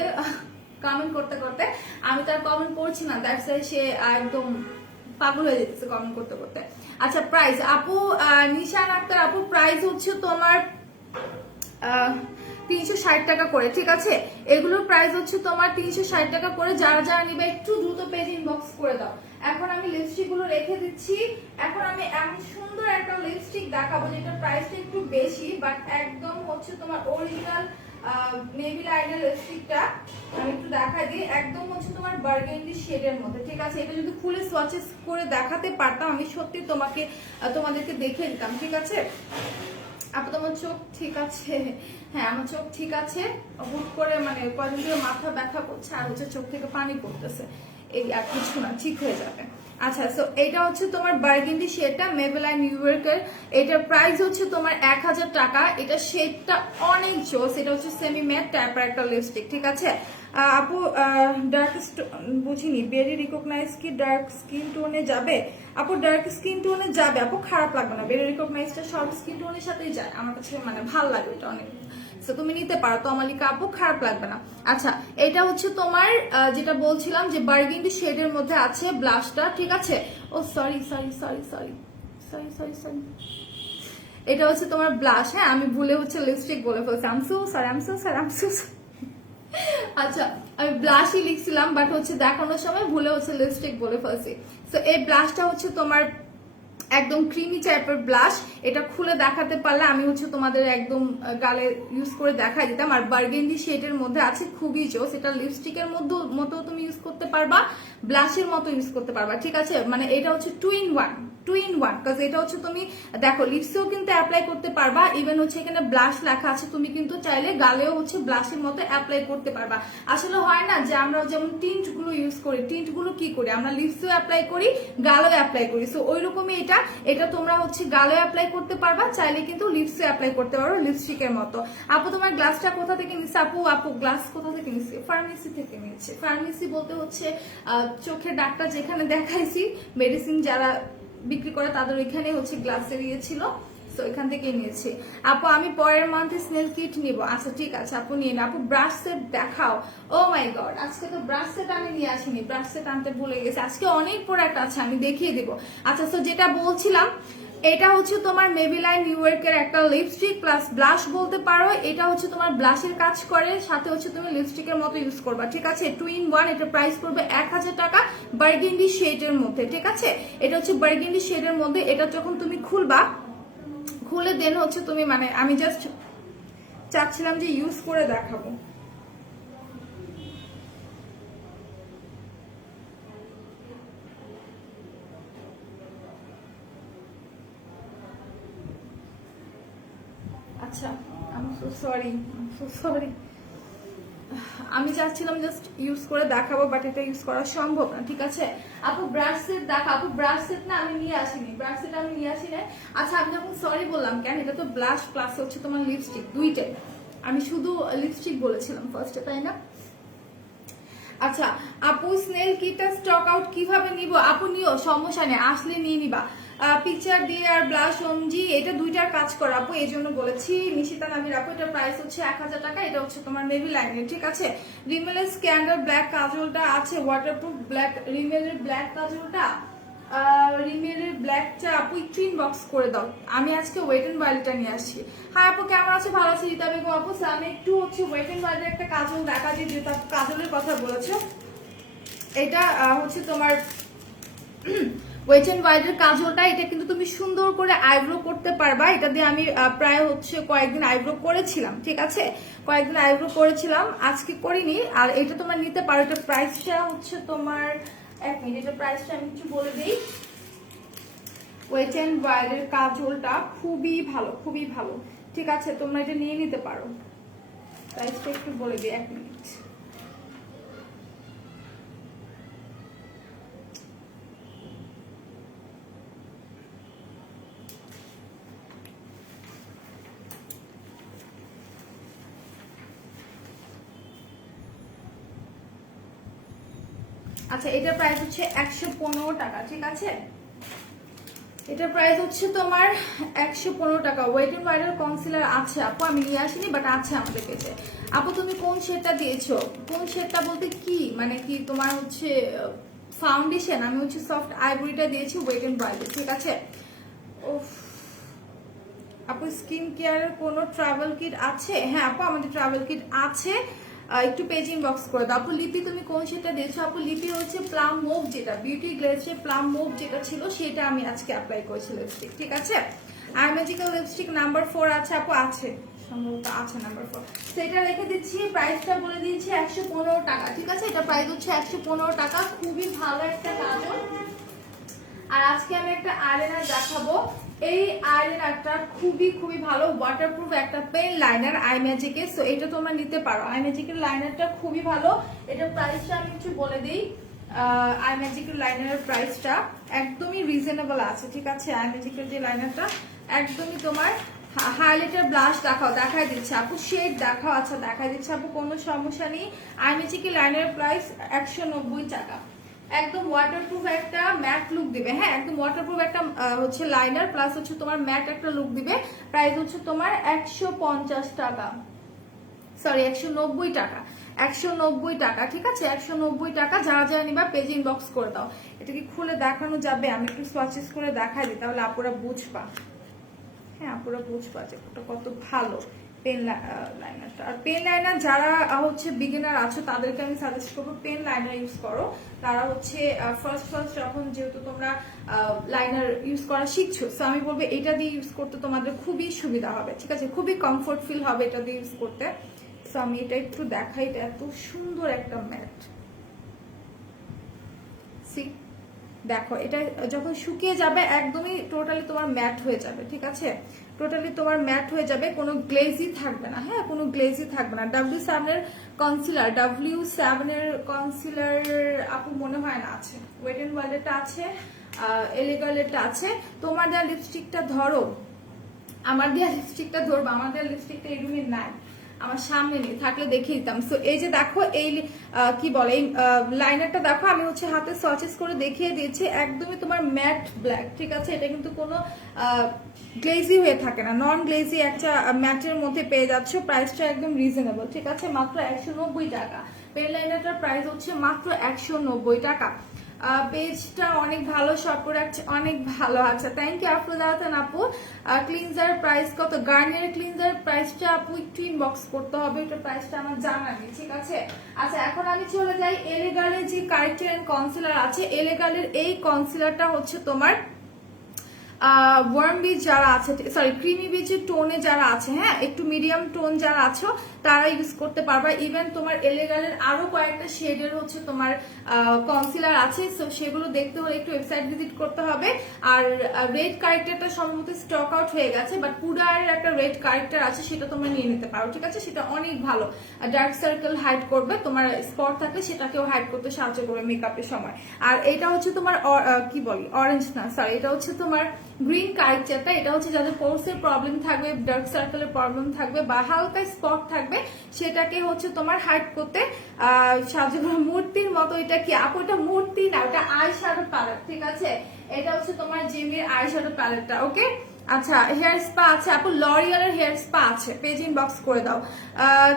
কমেন্ট করতে করতে, আমি তার কমেন্ট পড়ছি না, দ্যাটস ওয়াই সে একদম পাগল হয়ে যেতেছে কমেন্ট করতে করতে। আচ্ছা প্রাইস আপু নিশান আক্তার আপু প্রাইস হচ্ছে তোমার 360 টাকা করে, ঠিক আছে? এগুলোর প্রাইস হচ্ছে তোমার 360 টাকা করে। যারা যারা নিবে একটু দ্রুত পেজ ইনবক্স করে দাও। এখন আমি লিপস্টিক গুলো রেখে দিচ্ছি। এখন আমি এমন সুন্দর একটা লিপস্টিক দেখাবো যেটা প্রাইসটা একটু বেশি, বাট একদম হচ্ছে তোমার অরিজিনাল নেভি লাইনের লিপস্টিকটা আমি একটু দেখাই দিই। একদম হচ্ছে তোমার বার্গেন্ডি শেডের মধ্যে, ঠিক আছে? এটা যদি খুলে সোয়াচেস করে দেখাতে পারতাম আমি সত্যি তোমাদেরকে দেখিয়ে দিতাম, ঠিক আছে? আপু তোমার চোখ ঠিক আছে? হ্যাঁ আমার চোখ ঠিক আছে। হুট করে মানে কদিন ধরে মাথা ব্যথা করছে আর হচ্ছে চোখ থেকে পানি পড়তেছে, এই আর কিছু না, ঠিক হয়ে যাবে। আচ্ছা সো এটা হচ্ছে তোমার বার্গেন্ডি শেডটা মেবেলাইন নিউ ইয়র্কের। এটার প্রাইস হচ্ছে তোমার 1000 টাকা। এটা শেডটা অনেক জোস। এটা হচ্ছে সেমি ম্যাট টাইপের একটা লিপস্টিক, ঠিক আছে? আপু ডার্ক বুঝিনি, ভেরি রিকগনাইজ কি ডার্ক স্কিন টোনে যাবে? আপু ডার্ক স্কিন টোনে যাবে আপু, খারাপ লাগবে না। ভেরি রিকগনাইজটা সব স্কিন টোনের সাথেই যায়, আমার কাছে মানে ভালো লাগে এটা অনেক। সো তুমি নিতে পারো তো আমালিকা আপু, খারাপ লাগবে না। আচ্ছা এটা হচ্ছে তোমার যেটা বলছিলাম যে বার্গেন্ডি শেডের মধ্যে আছে ব্লাশটা, ঠিক আছে? ও sorry sorry sorry sorry sorry sorry sorry এটা হচ্ছে তোমার ব্লাশ। হ্যাঁ আমি ভুলে হচ্ছে লিপস্টিক বলে ফেলছি, I am so sorry I am so sorry I am so sorry. আচ্ছা আমি ব্লাশই লিখছিলাম, বাট হচ্ছে দেখানোর সময় ভুলে হচ্ছে লিপস্টিক বলে ফেলছি। তো এই ব্লাশটা হচ্ছে তোমার একদম ক্রিমি টাইপের ব্লাশ। এটা খুলে দেখাতে পারলে আমি হচ্ছে তোমাদের একদম গালে ইউজ করে দেখাই দিতাম। আর বার্গেন্ডি শেডের মধ্যে আছে, খুবই জোস। এটা লিপস্টিকের মতো তুমি ইউজ করতে পারবা, ব্লাশের মতো ইউজ করতে পারবা, ঠিক আছে? মানে এটা হচ্ছে 2 in 1 কাজ। এটা হচ্ছে তুমি দেখো লিপসেও কিন্তু অ্যাপ্লাই করতে পারবা, ইভেন হচ্ছে এখানে ব্লাশ লেখা আছে, তুমি কিন্তু চাইলে গালেও হচ্ছে ব্লাশের মতো অ্যাপ্লাই করতে পারবা। আসলে হয় না যে আমরা যেমন টিন্ট গুলো ইউজ করি, টিন্ট গুলো কি করি আমরা লিপসেও অ্যাপ্লাই করি, গালেও অ্যাপ্লাই করি। সো ওই রকমই এটা তোমরা হচ্ছে গালে অ্যাপ্লাই করতে পারবা, চাইলে কিন্তু লিপসে অ্যাপ্লাই করতে পারো লিপস্টিকের মতো। আপু তোমার গ্লাসটা কোথা থেকে নিচ্ছে? আপু গ্লাস কোথা থেকে নিচ্ছে? ফার্মেসি থেকে নিচ্ছে। ফার্মেসি বলতে হচ্ছে চোখের ডাক্তার যেখানে দেখাইছি, মেডিসিন যারা বিক্রি করে তাদের ওইখানে হচ্ছে গ্লাসে দিয়েছিল, তো এখান থেকে নিয়েছি। আপু আমি পরের মান্থে স্নেল কিট নিব। আচ্ছা ঠিক আছে আপু নিয়ে না। আপু ব্রাশ সেট দেখাও। ও মাই গড আজকে তো ব্রাশ সেট আমি নিয়ে আসিনি, ব্রাশ সেট আনতে ভুলে গেছি। আজকে অনেক প্রোডাক্ট আছে, আমি দেখিয়ে দিব। আচ্ছা তো যেটা বলছিলাম, এটা হচ্ছে তোমার মেবিলাইন নিউ ইয়র্কের একটা লিপস্টিক প্লাস ব্লাশ বলতে পারো। এটা হচ্ছে তোমার ব্লাশের কাজ করে, সাথে হচ্ছে তুমি লিপস্টিকের মতো ইউজ করবা, ঠিক আছে? 2 in 1। এটা প্রাইস পড়বে 1000 টাকা, বার্গেন্ডি শেডের মধ্যে, ঠিক আছে? এটা হচ্ছে বার্গেন্ডি শেডের মধ্যে। এটা যখন তুমি খুলে দেন হচ্ছে তুমি মানে আমি জাস্ট চাচ্ছিলাম যে ইউজ করে দেখাবো। আচ্ছা সরি আমি চাচ্ছিলাম জাস্ট ইউজ করে দেখাবো, বাট এটা ইউজ করা সম্ভব না, ঠিক আছে? আপু ব্রাশ সেট দেখা। আপু ব্রাশ সেট না আমি নিয়ে আসিনি, ব্রাশ সেট আমি নিয়ে আসি না। আচ্ছা আমি যখন সরি বললাম কেন, এটা তো ব্লাশ প্লাস হচ্ছে তোমার লিপস্টিক দুইটাই, আমি শুধু লিপস্টিক বলেছিলাম ফার্স্টে, তাই না? আচ্ছা আপু স্নেল কিটটা স্টক আউট কিভাবে নিব? আপু নিও, সমস্যা নেই, আসলে নিয়ে নিবা। পিকচার দিয়ে আর ব্লাশ ওমজি এটা দুইটার কাজ করা আপু, এই জন্য বলেছি। নিশিতা নামির আপু এটার প্রাইস হচ্ছে 1000 টাকা। এটা হচ্ছে তোমার মেবিলাইনের, ঠিক আছে? রিমেলের স্ক্যান্ডাল ব্ল্যাক কাজলটা আছে, ওয়াটারপ্রুফ ব্ল্যাক রিমেলের ব্ল্যাক কাজলটা রিমেলের ব্ল্যাকটা আপু একটু ইনবক্স করে দাও, আমি আজকে ওয়েট এন্ড ওয়াইল্ডটা নিয়ে আসছি। হ্যাঁ আপু কেমন আছে? ভালো আছে রীতা বেগম আপু। আমি একটু হচ্ছে ওয়েট এন্ড ওয়াইল্ডের একটা কাজল দেখা দিই, যেহেতু আপু কাজলের কথা বলেছে। এটা হচ্ছে তোমার ওয়েট এন্ড ওয়াইল্ডের কাজলটা, এটা কিন্তু তুমি সুন্দর করে আইব্রো করতে পারবা। এটা দিয়ে আমি প্রায় হচ্ছে কয়েকদিন আইব্রো করেছিলাম, ঠিক আছে, কয়েকদিন আইব্রো করেছিলাম, আজকে করিনি। আর এটা তোমার নিতে পারো। এটা প্রাইসটা হচ্ছে তোমার, এক মিনিট, এটা প্রাইসটা আমি একটু বলে দিই। ওয়েট এন্ড ওয়াইল্ডের কাজলটা খুবই ভালো, খুবই ভালো, ঠিক আছে, তোমরা এটা নিয়ে নিতে পারো। প্রাইসটা একটু বলে দিই, এক মিনিট। আচ্ছা এটার প্রাইস হচ্ছে 115 টাকা, ঠিক আছে, এটার প্রাইস হচ্ছে তোমার 115 টাকা। ওয়েট এন্ড ওয়াইল্ডের কনসিলার আছে আপু, আমি নিয়ে আসিনি বাট আছে আমাদের কাছে। আপু তুমি কোন শেডটা দিয়েছো? কোন শেডটা বলতে কি মানে কি তোমার হচ্ছে ফাউন্ডেশন? আমি হচ্ছে সফট আইভরিটা দিয়েছি ওয়েট এন্ড ওয়াইল্ডে, ঠিক আছে। উফ আপু স্কিন কেয়ারের কোনো ট্রাভেল কিট আছে? হ্যাঁ আপু আমাদের ট্রাভেল কিট আছে, একটু পেজ ইনবক্স করে দাও। আপু লিপি তুমি কোন সেটা দিয়েছো? আপু লিপি হচ্ছে প্লাম মুভ, যেটা বিউটি গ্লেজের প্লাম মুভ যেটা ছিল সেটা আমি আজকে অ্যাপ্লাই করেছি লিপস্টিক, ঠিক আছে। আর ম্যাজিক্যাল লিপস্টিক নাম্বার 4 আছে আপু, আছে সম্ভবত, আছে নাম্বার 4, সেটা রেখে দিচ্ছি। প্রাইসটা বলে দিচ্ছি 115 টাকা, ঠিক আছে, এটা প্রাইস হচ্ছে 115 টাকা। খুবই ভালো একটা কাজল। আর আজকে আমি একটা আইলাইনার দেখাবো। এই আইলাইনারটা খুবই খুবই ভালো, ওয়াটারপ্রুফ একটা পেন লাইনার আই ম্যাজিকের। সো এটা তোমরা নিতে পারো। আই ম্যাজিকের লাইনারটা খুবই ভালো। এটার প্রাইসটা আমি একটু বলে দিই। আই ম্যাজিকের লাইনারের প্রাইসটা একদমই রিজনেবল আছে, ঠিক আছে। আই ম্যাজিকের যে লাইনারটা একদমই তোমার হাইলাইটার ব্লাশ দেখাও, দেখাই দিচ্ছে আপু, শেড দেখাও, আচ্ছা দেখাই দিচ্ছে আপু, কোনো সমস্যা নেই। আই ম্যাজিকের লাইনারের প্রাইস 190 টাকা। একদম ওয়াটারপ্রুফ একটা ম্যাট লুক দিবে, হ্যাঁ একদম ওয়াটারপ্রুফ একটা হচ্ছে লাইনার প্লাস হচ্ছে তোমার ম্যাট একটা লুক দিবে। প্রাইস হচ্ছে তোমার 150 টাকা, সরি 190 টাকা, 190 টাকা, ঠিক আছে, 190 টাকা। যারা যারা নিবা পেজে ইনবক্স করে দাও। এটা কি খুলে দেখানো যাবে? আমি একটু সোয়াচেস করে দেখাই দিই, তাহলে আপুরা বুঝবা, হ্যাঁ আপুরা বুঝবা যে ওটা কত ভালো পেন লাইনারটা। আর পেন লাইনার যারা হচ্ছে বিগিনার আছো তাদেরকে আমি সাজেস্ট করবো পেন লাইনার ইউজ করো। তারা হচ্ছে ফার্স্ট যখন যেহেতু তোমরা লাইনার ইউজ করা শিখছো, সো আমি বলবো এটা দিয়ে ইউজ করতে তোমাদের খুবই সুবিধা হবে, ঠিক আছে, খুবই কমফোর্ট ফিল হবে এটা দিয়ে ইউজ করতে। সো আমি এটা একটু দেখাই, এটা এত সুন্দর একটা ম্যাট, সি দেখো, এটা যখন শুকিয়ে যাবে একদমই টোটালি তোমার ম্যাট হয়ে যাবে, ঠিক আছে, টোটালি তোমার ম্যাট হয়ে যাবে, কোনো গ্লেজি থাকবে না, হ্যাঁ কোনো গ্লেজি থাকবে না। W7 এর কনসিলার, W7 এর কনসিলার আপু মনে হয় না আছে, ওয়েট এন্ড ওয়াইল্ডেরটা আছে, এলিগালেরটা আছে। তোমার দেওয়া লিপস্টিকটা ধরো, আমার দেওয়া লিপস্টিকটা ধরবো, আমার দেওয়া লিপস্টিকটা এই রুমে নাই, আমার সামনে নেই, থাকলে দেখিয়ে দিতাম। সো এই যে দেখো এই কি বলে এই লাইনারটা দেখো, আমি হচ্ছে হাতে সোয়াচেস করে দেখিয়ে দিয়েছি, একদমই তোমার ম্যাট ব্ল্যাক, ঠিক আছে, এটা কিন্তু কোনো গ্লেজি হয়ে থাকে না, নন গ্লেজি একটা ম্যাটের মধ্যে পেয়ে যাচ্ছ। প্রাইসটা একদম রিজনেবল, ঠিক আছে, মাত্র 190 টাকা। পেন লাইনারটার প্রাইস হচ্ছে মাত্র 190 টাকা। পেজটা অনেক ভালো, সব প্রোডাক্ট অনেক ভালো আছে, থ্যাংক ইউ আফরোজা হাসান আপু। ক্লিনজার প্রাইস কত? গার্নিয়ার ক্লিনজার প্রাইসটা আপু একটু ইনবক্স করতে হবে, এটা প্রাইসটা আমার জানা নেই, ঠিক আছে। আচ্ছা এখন আমি চলে যাই এলেগালের যে কারেক্টার এন্ড কনসিলার আছে। এলেগালের এই কনসিলারটা হচ্ছে তোমার ওয়ার্ম বিচ যারা আছে, সরি ক্রিমি বিচের টোনে যারা আছে, হ্যাঁ একটু মিডিয়াম টোন যারা আছো তারা ইউজ করতে পারবা। ইভেন তোমার এলেগালের আরো কয়েকটা শেডের হচ্ছে তোমার কনসিলার আছে, সো সেগুলো দেখতে হলে একটু ওয়েবসাইট ভিজিট করতে হবে। আর রেড কারেক্টারটা সম্ভবত স্টক আউট হয়ে গেছে, বাট পুডারের একটা রেড কারেক্টার আছে, সেটা তোমরা নিয়ে নিতে পারো, ঠিক আছে, সেটা অনেক ভালো, ডার্ক সার্কেল হাইড করবে, তোমার স্পট থাকলে সেটাকেও হাইড করতে সাহায্য করবে মেকআপের সময়। আর এটা হচ্ছে তোমার কি বলি অরেঞ্জ না, সরি এটা হচ্ছে তোমার গ্রিন কারেক্টারটা, এটা হচ্ছে যাদের পোর্সের প্রবলেম থাকবে, ডার্ক সার্কেলের প্রবলেম থাকবে বা হালকা স্পট থাকবে, সেটাকে হচ্ছে তোমার হাইড করতে সাহায্য করবে। মূর্তির মতো, এটা কি আপু? এটা মূর্তি না, ওটা আই শ্যাডো প্যালেট, ঠিক আছে, এটা হচ্ছে তোমার জিমির আই শ্যাডো প্যালেটটা, ওকে। আচ্ছা হেয়ার স্পা আছে আপু, লরিয়ালের হেয়ার স্পা আছে, পেজ ইনবক্স করে দাও।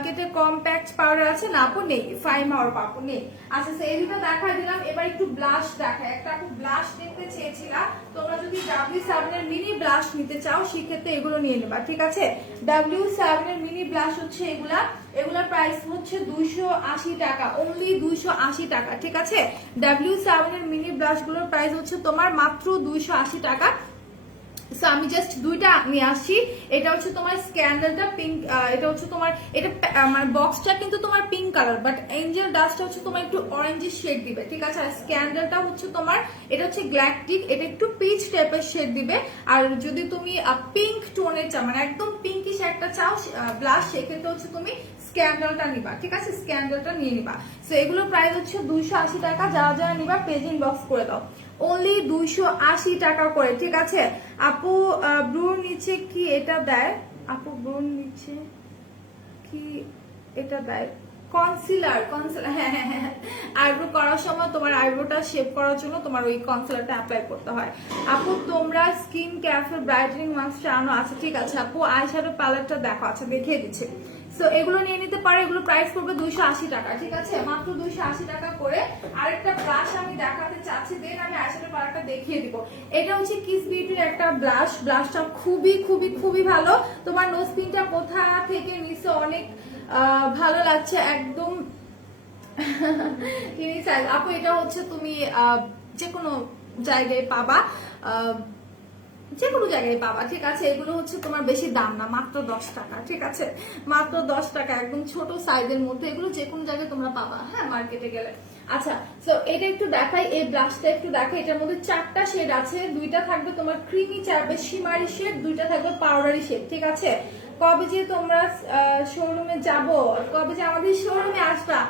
কেটে কম্প্যাক্ট পাউডার আছে না আপু? নেই। ফাইম আর আপু নেই। আচ্ছা এই দুটো দেখা দিলাম, এবার একটু ব্লাশ দেখায়। একটা আপু ব্লাশ নিতে চেয়েছিলাম, তোমরা যদি W7 এর মিনি ব্লাশ নিতে চাও সেক্ষেত্রে এগুলো নিয়ে নেবা, ঠিক আছে? W7 এর মিনি ব্লাশ হচ্ছে এগুলার প্রাইস হচ্ছে 280 টাকা, অনলি 280 টাকা, ঠিক আছে? W7 এর মিনি ব্লাশ গুলোর প্রাইস হচ্ছে তোমার মাত্র 280 টাকা। সো আমি জাস্ট দুইটা নিয়ে আসছি। এটা হচ্ছে তোমার স্ক্যান্ডেলটা পিঙ্ক, এটা হচ্ছে তোমার এটা মানে বক্সটা কিন্তু তোমার পিঙ্ক কালার, বাট এঞ্জেল ডাস্টটা হচ্ছে তোমার একটু অরেঞ্জিশ শেড দিবে, ঠিক আছে? আর স্ক্যান্ডেলটা হচ্ছে তোমার এটা হচ্ছে গ্ল্যাকটিক, এটা একটু পিচ টাইপের শেড দিবে। আর যদি তুমি পিঙ্ক টোনের চাও, মানে একদম পিঙ্কিশ একটা চাও ব্লাশ, সেক্ষেত্রে হচ্ছে তুমি স্ক্যান্ডেলটা নিবা, ঠিক আছে? স্ক্যান্ডেলটা নিয়ে নিবা। সো এগুলোর প্রাইস হচ্ছে 280 টাকা। যারা যারা নিবা পেজ ইনবক্স করে দাও, অনলি 280 টাকা করে, ঠিক আছে? আপু ব্রুর নিচে কি এটা দেয়? আপু ব্রুর নিচে কি এটা দেয়? কনসিলার, হ্যাঁ হ্যাঁ হ্যাঁ, আইব্রো করার সময় তোমার আইব্রোটা শেপ করার জন্য তোমার ওই কনসিলারটা অ্যাপ্লাই করতে হয়। আপু তোমরা স্কিন ক্যাফে ব্রাইটেনিং মাস্কটা আনো? আছে, ঠিক আছে আপু। আইশ্যাডো প্যালেটটা দেখো, আচ্ছা দেখিয়ে দিচ্ছি। সো এগুলো নিয়ে নিতে পারো, এগুলো প্রাইস পড়বে 280 টাকা, ঠিক আছে? মাত্র 280 টাকা করে। আরেকটা ব্লাশ আমি দেখাতে চাচ্ছি, দেন আমি আইশ্যাডো প্যালেটটা দেখিয়ে দিব। এটা হচ্ছে কিস বিউটির একটা ব্লাশ, ব্লাশটা খুবই খুবই খুবই ভালো। তোমার নোজ পিনটা কোথা থেকে নিচে অনেক ভালো লাগছে একদম। আপু এটা হচ্ছে তুমি যে কোনো জায়গায় পাবা, যে কোনো জায়গায় পাবা, ঠিক আছে? এগুলো হচ্ছে তোমার বেশি দাম না, মাত্র 10 টাকা, ঠিক আছে? মাত্র 10 টাকা, একদম ছোট সাইজের মধ্যে। এগুলো যে কোনো জায়গায় তোমরা পাবা, হ্যাঁ, মার্কেটে গেলে। আচ্ছা সো এটা একটু দেখাই, এই ব্লাশটা একটু দেখাই। এটার মধ্যে 4টা শেড আছে, দুইটা থাকবে তোমার ক্রিমি চারবে শিমারি শেড, দুইটা থাকবে পাউডারি শেড, ঠিক আছে? কবে যে তোমরা শোরুমে যাব, কবে যে আমাদের শোরুমে আসবা?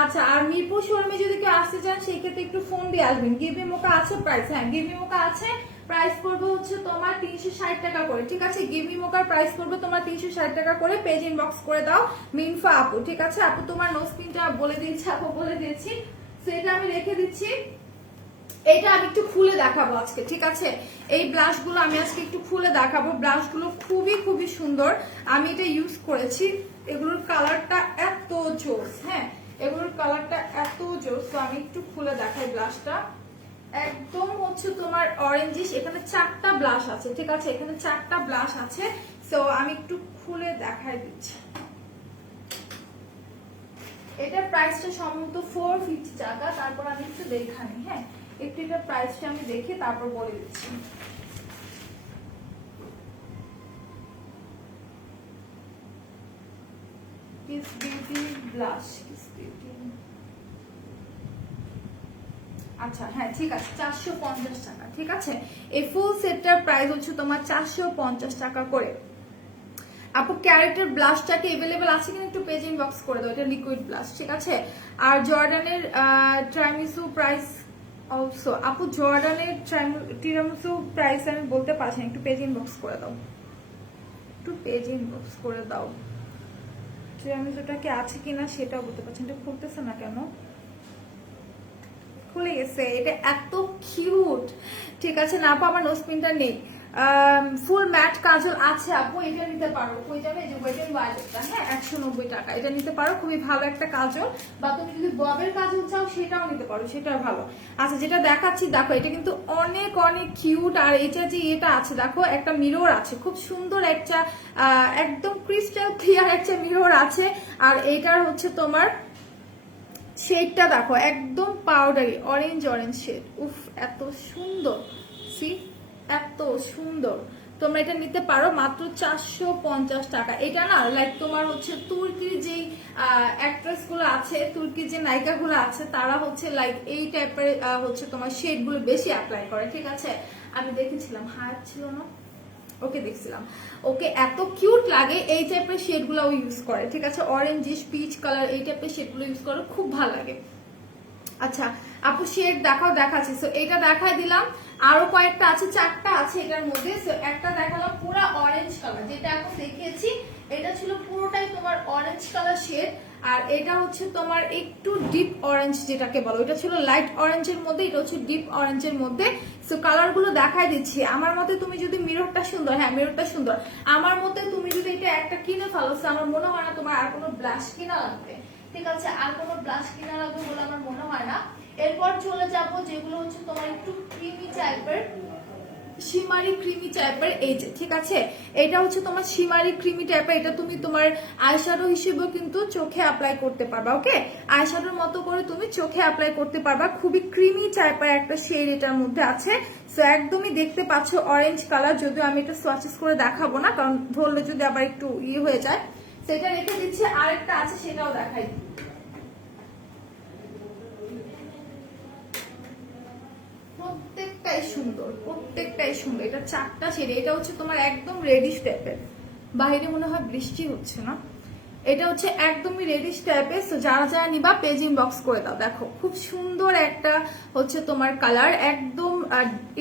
আচ্ছা আর মিরপুর শোরুমে যদি কেউ আসতে চান সেক্ষেত্রে একটু ফোন দিয়ে আসবেন। গিভি মোকা আছে প্রাইস, হ্যাঁ গিভি মোকা আছে, প্রাইস পড়বে হচ্ছে তোমার 360 টাকা করে, ঠিক আছে? গিভি মোকার প্রাইস পড়বে তোমার 360 টাকা করে। পেজ ইনবক্স করে দাও মিনফা আপু, ঠিক আছে? আপু তোমার নোজ পিনটা বলে দিয়েছি, আপু বলে দিয়েছি, সেটা আমি রেখে দিচ্ছি। এটা আমি একটু খুলে দেখাবো আজকে, ঠিক আছে? এই ব্লাশ গুলো আমি আজকে একটু খুলে দেখাবো। ব্লাশ গুলো খুবই খুবই সুন্দর, আমি এটা ইউজ করেছি। এগুলোর কালারটা এত জোস, হ্যাঁ এগুলোর কালারটা এত জোস। তো আমি একটু খুলে দেখাই ব্লাশটা। একদম হচ্ছে তোমার অরেঞ্জিশ। এখানে 4টা ব্লাশ আছে, ঠিক আছে? এখানে 4টা ব্লাশ আছে। সো আমি একটু খুলে দেখাই দিচ্ছি। এটার প্রাইসটা সম্ভবত 450 টাকা। তারপর আমি একটু দেখানি, হ্যাঁ একটু এটা প্রাইসটা আমি দেখে তারপর বলে দিচ্ছি। Kiss beauty blush, kiss beauty, আচ্ছা হ্যাঁ ঠিক আছে, 450 টাকা, ঠিক আছে? এই ফুল সেটটার প্রাইস হচ্ছে তোমার 450 টাকা করে। আপু ক্যারেটের ব্লাশটাকে अवेलेबल আছে কিনা একটু পেজ ইনবক্স করে দাও, এটা লিকুইড ব্লাশ, ঠিক আছে? আর জর্ডানের টিরামিসু প্রাইস অলসো। আপু জর্ডানের টিরামিসু প্রাইস আমি বলতে পারছি না, একটু পেজ ইনবক্স করে দাও, একটু পেজ ইনবক্স করে দাও। টিরামিসুটা কি আছে কিনা সেটাও বলতে পারছি না। এটা খুলতেছে না কেন? খুলে গেছে। এটা এত কিউট, ঠিক আছে? না আপু আমার নোজ পিনটা নেই। ফুল ম্যাট কাজল আছে আপু, এটা নিতে পারো। কই যাবে? এই যে ওয়েট এন্ড ওয়াইল্ডটা, হ্যাঁ 190 টাকা, এটা নিতে পারো, খুবই ভালো একটা কাজল। বা তুমি যদি ববের কাজল চাও সেটাও নিতে পারো, সেটাও ভালো। আচ্ছা যেটা দেখাচ্ছি দেখো, এটা কিন্তু অনেক অনেক কিউট। আর এটা যে এটা আছে দেখো, একটা মিরর আছে, খুব সুন্দর একটা একদম ক্রিস্টাল ক্লিয়ার একটা মিরর আছে। আর এইটার হচ্ছে তোমার শেডটা দেখো, একদম পাউডারি অরেঞ্জ অরেঞ্জ শেড। উফ এত সুন্দর, সি এত সুন্দর। তোমরা এটা নিতে পারো মাত্র 450 টাকা। এটা না লাইক তোমার হচ্ছে তুর্কির যেই অ্যাক্ট্রেস গুলো আছে, তুর্কির যে নায়িকা গুলো আছে, তারা হচ্ছে লাইক এই টাইপের হচ্ছে তোমার শেড গুলো বেশি অ্যাপ্লাই করে, ঠিক আছে? আমি দেখেছিলাম, হায়াত ছিল না, ওকে দেখছিলাম, ওকে এত কিউট লাগে এই টাইপের শেড গুলো ইউজ করে, ঠিক আছে? অরেঞ্জিশ পিচ কালার এই টাইপের শেড গুলো ইউজ করে, খুব ভালো লাগে। আচ্ছা আপু শেড দেখাও, দেখাচ্ছি। সো এটা দেখাই দিলাম, আরো কয়েকটা আছে, 4টা আছে এটার মধ্যে। সো একটা দেখালাম পুরো অরেঞ্জ কালার, যেটা এখন দেখিয়েছি এটা ছিল পুরোটাই তোমার অরেঞ্জ কালার শেড। আর এটা হচ্ছে তোমার একটু ডিপ অরেঞ্জ যেটাকে বলো, এটা ছিল লাইট অরেঞ্জের মধ্যে, এটা হচ্ছে ডিপ অরেঞ্জের মধ্যে। সো কালার গুলো দেখাই দিচ্ছি। আমার মতে তুমি যদি মিররটা সুন্দর, হ্যাঁ মিররটা সুন্দর, আমার মতে তুমি যদি এটা একটা কিনে ফেলো, আমার মনে হয় না তোমার আর কোনো ব্লাশ কিনা লাগবে, ঠিক আছে, আর কোনো ব্লাশ কিনা লাগবে বলে আমার মনে হয় না। এরপর চলে যাব যেগুলো হচ্ছে তোমার একটু ক্রিমি টাইপের, শিমারি ক্রিমি টাইপের, এই যে ঠিক আছে, এটা হচ্ছে তোমার শিমারি ক্রিমি টাইপের। এটা তুমি তোমার আইশ্যাডো হিসেবেও কিন্তু চোখে অ্যাপ্লাই করতে পারবা। ওকে, আইশ্যাডোর মতো করে তুমি চোখে অ্যাপ্লাই করতে পারবা। খুবই ক্রিমি টাইপের একটা শেড এটার মধ্যে আছে। সো একদমই দেখতে পাচ্ছ অরেঞ্জ কালার, যদিও আমি এটা সোয়াচেস করে দেখাবো না, কারণ ধরলে যদি আবার একটু ইয়ে হয়ে যায়। সেটা রেখে দিচ্ছি, আরেকটা আছে সেটাও দেখাই। প্রত্যেকটাই সুন্দর, প্রত্যেকটাই সুন্দর। এটা 4টা শেড। এটা হচ্ছে তোমার একদম রেডিশ টাইপের, বাইরে মনে হয় বৃষ্টি হচ্ছে না, এটা হচ্ছে একদমই রেডিশ টাইপের। সো যারা যারা নিবা পেজ ইনবক্স করে দাও। দেখো খুব সুন্দর একটা হচ্ছে তোমার কালার, একদম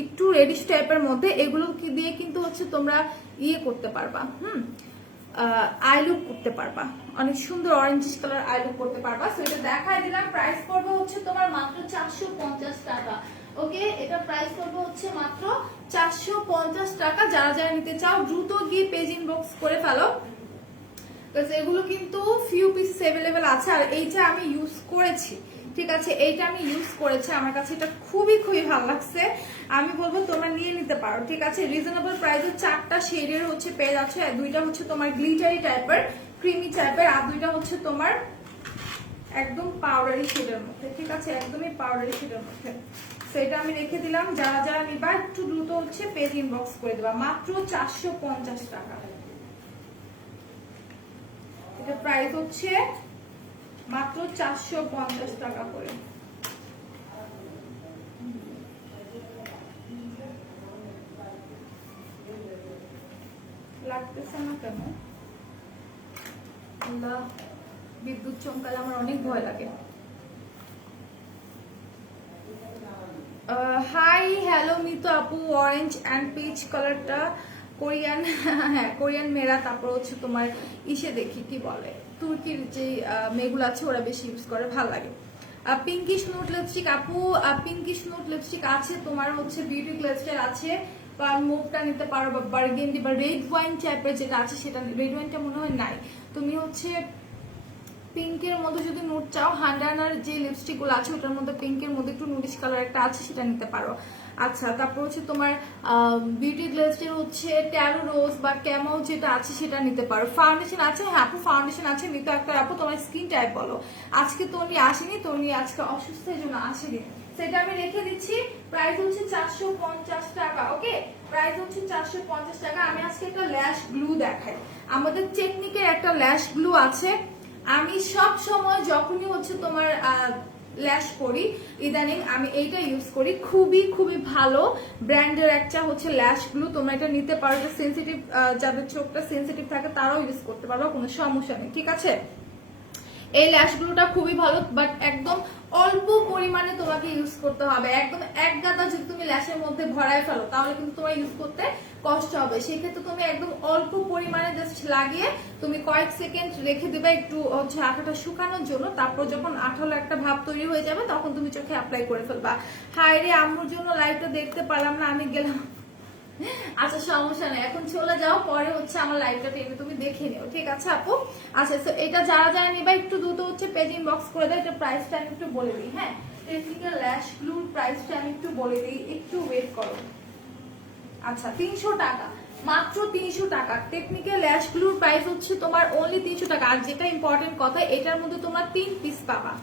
একটু রেডিশ টাইপের মধ্যে। এগুলো দিয়ে কিন্তু হচ্ছে তোমরা ইয়ে করতে পারবা, আই লুক করতে পারবা, অনেক সুন্দর অরেঞ্জ কালার আই লুক করতে পারবা। সো এটা দেখাই দিলাম। প্রাইস পড়বে হচ্ছে তোমার মাত্র 450 টাকা। ওকে, এটা প্রাইস পড়বে হচ্ছে মাত্র 450 টাকা। যারা যারা নিতে চাও দ্রুত গিয়ে পেজ ইনবক্স করে ফেলো, এগুলো কিন্তু ফিউ পিসেস অ্যাভেলেবেল আছে। আর এইটা আমি ইউজ করেছি, ঠিক আছে, এইটা আমি ইউজ করেছি, আমার কাছে এটা খুবই খুবই ভালো লাগছে। আমি বলবো তোমরা নিয়ে নিতে পারো, ঠিক আছে, রিজনেবল প্রাইসে। 4টা শেডের হচ্ছে পেয়ে যাচ্ছে, 2টা হচ্ছে তোমার গ্লিটারি টাইপের ক্রিমি টাইপের, আর 2টা হচ্ছে তোমার একদম পাউডারি শেডের মধ্যে, ঠিক আছে, একদমই পাউডারি শেডের মধ্যে। সেটা আমি রেখে দিলাম। যারা যারা নিবা একটু দ্রুত হচ্ছে পেজ ইনবক্স করে দেবা, মাত্র 450 টাকা। এটা প্রাইস হচ্ছে মাত্র 450 টাকা করে। লাগতেছে না কেন? বিদ্যুৎ চমকালে আমার অনেক ভয় লাগে। হাই হ্যালো মিতু আপু, অরেঞ্জ অ্যান্ড পিচ কালারটা কোরিয়ান, হ্যাঁ কোরিয়ান মেয়েরা, তারপর হচ্ছে তোমার ইসে দেখি কি বলে তুর্কির যে মেয়েগুলো আছে ওরা বেশি ইউজ করে, ভালো লাগে। পিঙ্কিশ নুট লিপস্টিক আপু, পিঙ্কিশ নুট লিপস্টিক আছে তোমার হচ্ছে বিউটি গ্লেস্টার আছে, বা মুভটা নিতে পারো, বা বার্গেন্ডি বা রেড ওয়াইন টাইপের যেটা আছে সেটা, রেড ওয়াইনটা মনে হয় নাই। তুমি হচ্ছে পিঙ্কের মধ্যে যদি নুট চাও, হান্ডানার যে লিপস্টিক গুলো আছে ওটার মধ্যে পিঙ্কের মধ্যে একটু নুডিশ কালার একটা আছে, সেটা নিতে পারো। আচ্ছা, তারপর হচ্ছে তোমার বিউটি গ্লেজের হচ্ছে ট্যারো রোজ বা ক্যামাও যেটা আছে সেটা নিতে পারো। ফাউন্ডেশন আছে, হ্যাঁ আপু ফাউন্ডেশন আছে, নিতে একটা আপু তোমার স্কিন টাইপ বলো। আজকে তোনি আসেনি, তোনি আজকে অসুস্থ এই জন্য আসেনি, সেটা আমি রেখে দিচ্ছি। প্রাইস হচ্ছে 450 টাকা। ওকে, প্রাইস হচ্ছে 450 টাকা। আমি আজকে একটা ল্যাশ গ্লু দেখাই। আমাদের টেকনিকের একটা ল্যাশ গ্লু আছে, আমি সব সময় যখনই হচ্ছে তোমার ল্যাশ করি, ইদানিং আমি এইটা ইউজ করি, খুবই খুবই ভালো ব্র্যান্ডের একটা হচ্ছে ল্যাশ গ্লু। তোমরা এটা নিতে পারো, এটা সেন্সিটিভ, যাদের চোখটা সেন্সিটিভ থাকে তারাও ইউজ করতে পারবে, কোনো সমস্যা নেই, ঠিক আছে। এই ল্যাশ গ্লুটা খুবই ভালো, বাট একদম অল্প পরিমাণে তোমাকে ইউজ করতে হবে। একদম এক গাদা যদি তুমি ল্যাশের মধ্যে ভরায় ফেলো তাহলে কিন্তু তোমার ইউজ করতে কষ্ট হবে। সেক্ষেত্রে তুমি একদম অল্প পরিমাণে জাস্ট লাগিয়ে তুমি কয়েক সেকেন্ড রেখে দেবে একটু হচ্ছে আঠাটা শুকানোর জন্য। তারপর যখন আঠালো একটা ভাব তৈরি হয়ে যাবে তখন তুমি চোখে অ্যাপ্লাই করে ফেলবা। হায় রে, আম্মুর জন্য লাইভটা দেখতে পারলাম না, আমি গেলাম। আচ্ছা সমস্যা নেই, এখন চলে যাও, পরে হচ্ছে আমার লাইভটা টেনে তুমি দেখে নিও, ঠিক আছে আপু। আচ্ছা, তো এটা যারা যারা নিবা একটু দ্রুত হচ্ছে পেজ ইনবক্স করে দাও। এটা প্রাইসটা আমি একটু বলে দিই, হ্যাঁ টেকনিক্যাল ল্যাশ গ্লুর প্রাইসটা আমি একটু বলে দিই, একটু ওয়েট করো। আচ্ছা, 300 টাকা, মাত্র 300 টাকা। টেকনিক্যাল ল্যাশ গ্লুর প্রাইস হচ্ছে তোমার অনলি 300 টাকা। আর যেটা ইম্পর্টেন্ট কথা, এটার মধ্যে তোমার 3 পিস পাবা,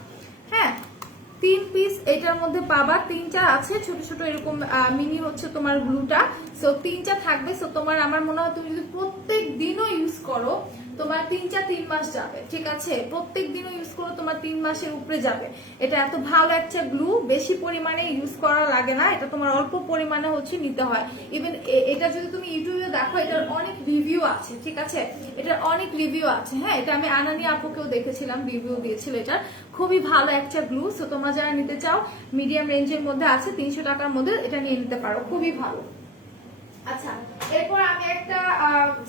হ্যাঁ 3 পিস এটার মধ্যে পাবা। 3টা আছে ছোট ছোট এরকম মিনি হচ্ছে তোমার গ্লুটা, সো 3টা থাকবে। সো তোমার, আমার মনে হয় তুমি যদি প্রত্যেক দিনও ইউজ করো তোমার 3 মাস যাবে, ঠিক আছে, প্রত্যেক দিনও ইউজ করো তোমার 3 মাসের উপরে যাবে। এটা এত ভালো একটা গ্লু, বেশি পরিমাণে ইউজ করা লাগে না, এটা তোমার অল্প পরিমাণে হচ্ছে নিতে হয়। ইভেন এটা যদি তুমি ইউটিউবে দেখো এটার অনেক রিভিউ আছে, ঠিক আছে, এটার অনেক রিভিউ আছে, হ্যাঁ এটা আমি আনানি আপুকেও দেখেছিলাম, রিভিউ দিয়েছিল, এটার খুবই ভালো একটা গ্লু। সো তোমরা যারা নিতে চাও মিডিয়াম রেঞ্জের মধ্যে আছে, 300 টাকার মধ্যে এটা নিয়ে নিতে পারো, খুবই ভালো। আচ্ছা, এরপর আমি একটা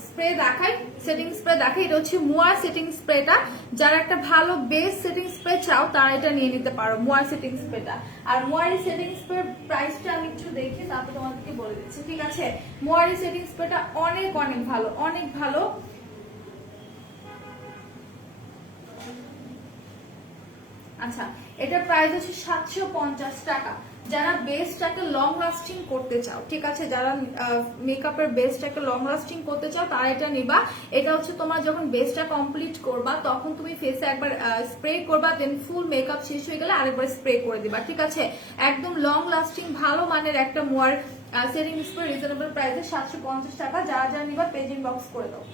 স্প্রে দেখাই, সেটিং স্প্রে দেখাই। এটা হচ্ছে মুয়ার সেটিং স্প্রেটা। যারা একটা ভালো বেস সেটিং স্প্রে চাও তারা এটা নিয়ে নিতে পারো, মুয়ার সেটিং স্প্রেটা। আর মুয়ার সেটিং স্প্রে প্রাইসটা আমি একটু দেখি, তারপর তোমাদেরকে বলে দিচ্ছি, ঠিক আছে? মুয়ার সেটিং স্প্রেটা অনেক অনেক ভালো, অনেক ভালো। আচ্ছা, এটার প্রাইস হচ্ছে 750 টাকা। যারা বেসটাকে লং লাস্টিং করতে চাও, ঠিক আছে, যারা মেকআপের বেসটাকে লং লাস্টিং করতে চাও তারা এটা নিবা। এটা হচ্ছে তোমার যখন বেসটা কমপ্লিট করবা তখন তুমি ফেসে একবার স্প্রে করবা, দেন ফুল মেকআপ শেষ হয়ে গেলে আরেকবার স্প্রে করে দিবা, ঠিক আছে? একদম লং লাস্টিং ভালো মানের একটা মুয়ার সেটিং স্প্রে, রিজনেবল প্রাইসে 750 টাকা। যারা যারা নিবা পেজ ইনবক্স করে দাও।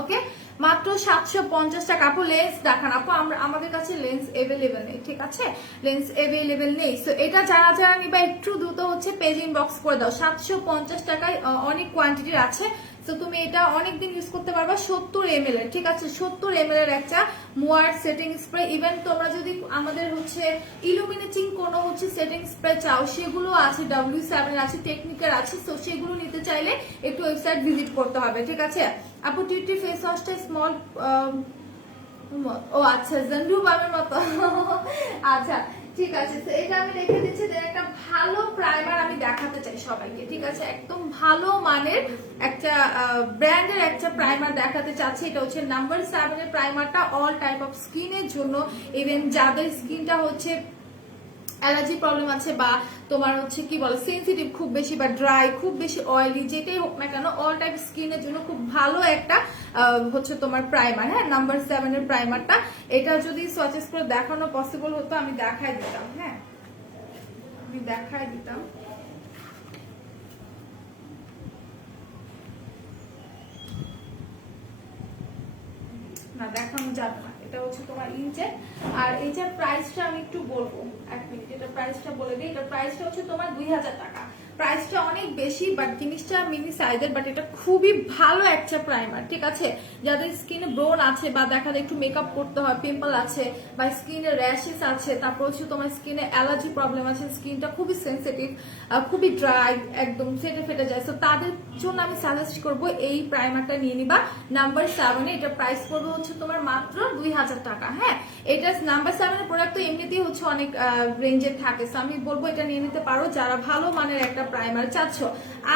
ওকে, মাত্র 750 টাকা। আপু লেন্স দেখান আপু, আমাদের কাছে লেন্স এভেলেবেল নেই, ঠিক আছে? লেন্স এভেলেবেল নেই। সো এটা যারা যারা নিবা একটু দ্রুত হচ্ছে পেজ ইনবক্স করে দাও। 750 টাকায় অনেক কোয়ান্টিটির আছে। তো তুমি এটা অনেকদিন ইউজ করতে পারবা। 70 ml এর, ঠিক আছে, 70 ml এর একটা মুয়ার সেটিং স্প্রে। ইভেন তোমরা যদি আমাদের হচ্ছে ইলুমিনেটিং কোনো হচ্ছে সেটিং স্প্রে চাও সেগুলো আছে, W7 আছে, টেকনিকের আছে। তো সেগুলো নিতে চাইলে একটু ওয়েবসাইট ভিজিট করতে হবে, ঠিক আছে? আপু টিউটি ফেস ওয়াশটা স্মল, ও আচ্ছা, জন্ডু বামের মতো। আচ্ছা ঠিক আছে, এটা আমি রেখে দিচ্ছি। একটা ভালো প্রাইমার আমি দেখাতে চাই সবাইকে, ঠিক আছে? একদম ভালো মানের একটা ব্র্যান্ডের একটা প্রাইমার দেখাতে চাচ্ছি। এটা হচ্ছে নাম্বার 7 এর প্রাইমারটা, অল টাইপ অফ স্কিনের জন্য। ইভেন যাদের স্কিনটা হচ্ছে অ্যালার্জি প্রবলেম আছে বা তোমার হচ্ছে কি বলে সেনসিটিভ খুব বেশি বা ড্রাই, খুব বেশি অয়েলি, যেটাই হোক না কেন অল টাইপ স্কিনের জন্য খুব ভালো একটা হচ্ছে তোমার প্রাইমার। হ্যাঁ, নাম্বার 7 এর প্রাইমারটা। এটা যদি সোয়াচেস করে দেখানো পসিবল হতো আমি দেখাই দিতাম। হ্যাঁ, আমি দেখাই দিতাম। না, দেখানো যাবে না। এটা হচ্ছে তোমার ইনচেক। আর এইটার প্রাইসটা আমি একটু বলবো, এক মিনিট, এটা প্রাইসটা বলে দিই। এটা প্রাইসটা হচ্ছে তোমার 2000 টাকা। প্রাইসটা অনেক বেশি বাট জিনিসটা মিনি সাইজের, বাট এটা খুবই ভালো একটা প্রাইমার, ঠিক আছে? যাদের স্কিনে ব্রোন আছে বা দেখা যায় একটু মেকআপ করতে হয়, পিম্পল আছে বা স্কিনে র্যাশেস আছে, তারপর হচ্ছে তোমার স্কিনে অ্যালার্জি প্রবলেম আছে, স্কিনটা খুবই সেনসিটিভ, খুবই ড্রাই, একদম ফেটে ফেটে যায়, তো তাদের জন্য আমি সাজেস্ট করবো এই প্রাইমারটা নিয়ে নিবা নাম্বার 7 এ। এটা প্রাইস পড়বে হচ্ছে তোমার মাত্র 2000 টাকা। হ্যাঁ, এটা নাম্বার 7 এর প্রোডাক্ট তো এমনিতেই হচ্ছে অনেক রেঞ্জের থাকে, সো আমি বলবো এটা নিয়ে নিতে পারো যারা ভালো মানের একটা প্রাইমার চাচ্ছ।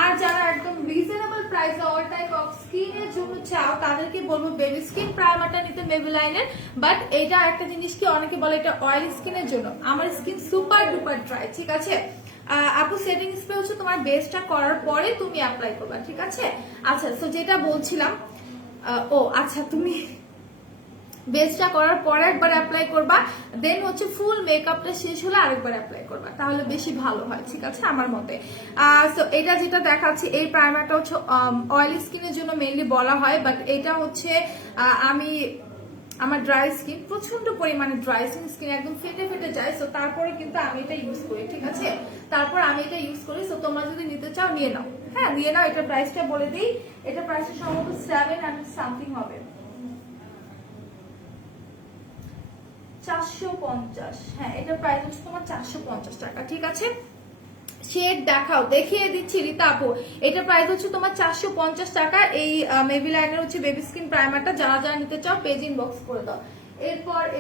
আর যারা একদম রিজনেবল প্রাইসে অল টাইপ অফ স্কিনের জন্য চাও তাদেরকে বলবো বেবি স্কিন প্রাইমারটা নিতে মেভিলাইনের। বাট এটা একটা জিনিস কি, অনেকে বলে এটা অয়েলি স্কিনের জন্য, আমার স্কিন সুপার ডুপার ড্রাই, ঠিক আছে? আপু সেটিং স্প্রে হচ্ছে তোমার বেসটা করার পরে তুমি অ্যাপ্লাই করবা, ঠিক আছে? আচ্ছা, তো যেটা বলছিলাম, ও আচ্ছা, তুমি বেসটা করার পরে একবার অ্যাপ্লাই করবা, দেন হচ্ছে ফুল মেকআপটা শেষ হলে আরেকবার অ্যাপ্লাই করবা, তাহলে বেশি ভালো হয়, ঠিক আছে আমার মতে। সো এটা যেটা দেখাচ্ছি এই প্রাইমারটা হচ্ছে অয়েলি স্কিনের জন্য মেইনলি বলা হয়, বাট এটা হচ্ছে আমি আমার ড্রাই স্কিন, প্রচন্ড পরিমাণে ড্রাই স্কিন, একদম ফেটে ফেটে যায়, সো তারপরে কিন্তু আমি এটা ইউজ করি, ঠিক আছে? তারপর আমি এটা ইউজ করি। সো তোমরা যদি নিতে চাও নিয়ে নাও। হ্যাঁ, নিয়ে নাও। এটা প্রাইসটা বলে দিই, এটা প্রাইসটা সম্ভবত 700 সামথিং হবে, 450। হ্যাঁ, এটা প্রাইস হচ্ছে তোমার 450 টাকা, ঠিক আছে? শেড দেখাও, দেখিয়ে দিচ্ছি রীতা আপু। এটা প্রাইস হচ্ছে তোমার 450 টাকা। এই মেভিলাইনের হচ্ছে বেবি স্কিন প্রাইমারটা যারা যারা নিতে চাও পেজ ইনবক্স করে দাও।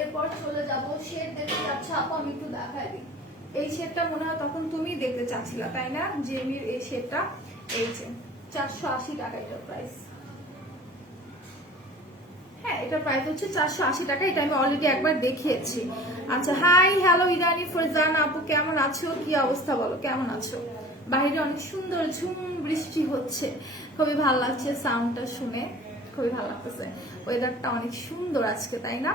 এরপর চলে যাবো শেড দেখতে চাচ্ছ আপু, আমি একটু দেখাই দিই। এই শেডটা মনে হয় তখন তুমি দেখতে চাচ্ছিলা, তাই না? জেমির এই শেডটা, এই যে 480 টাকা এটা প্রাইস। হ্যাঁ, এটা প্রাইস হচ্ছে 480 টাকা। এটা আমি অলরেডি একবার দেখিয়েছি। আচ্ছা, হাই হ্যালো ইরানি ফরজান আপু, কেমন আছো? কি অবস্থা বলো, কেমন আছো? বাইরে অনেক সুন্দর ঝুম বৃষ্টি হচ্ছে, খুবই ভালো লাগছে সাউন্ডটা শুনে, খুবই ভালো লাগতেছে। ওয়েদারটা অনেক সুন্দর আজকে, তাই না?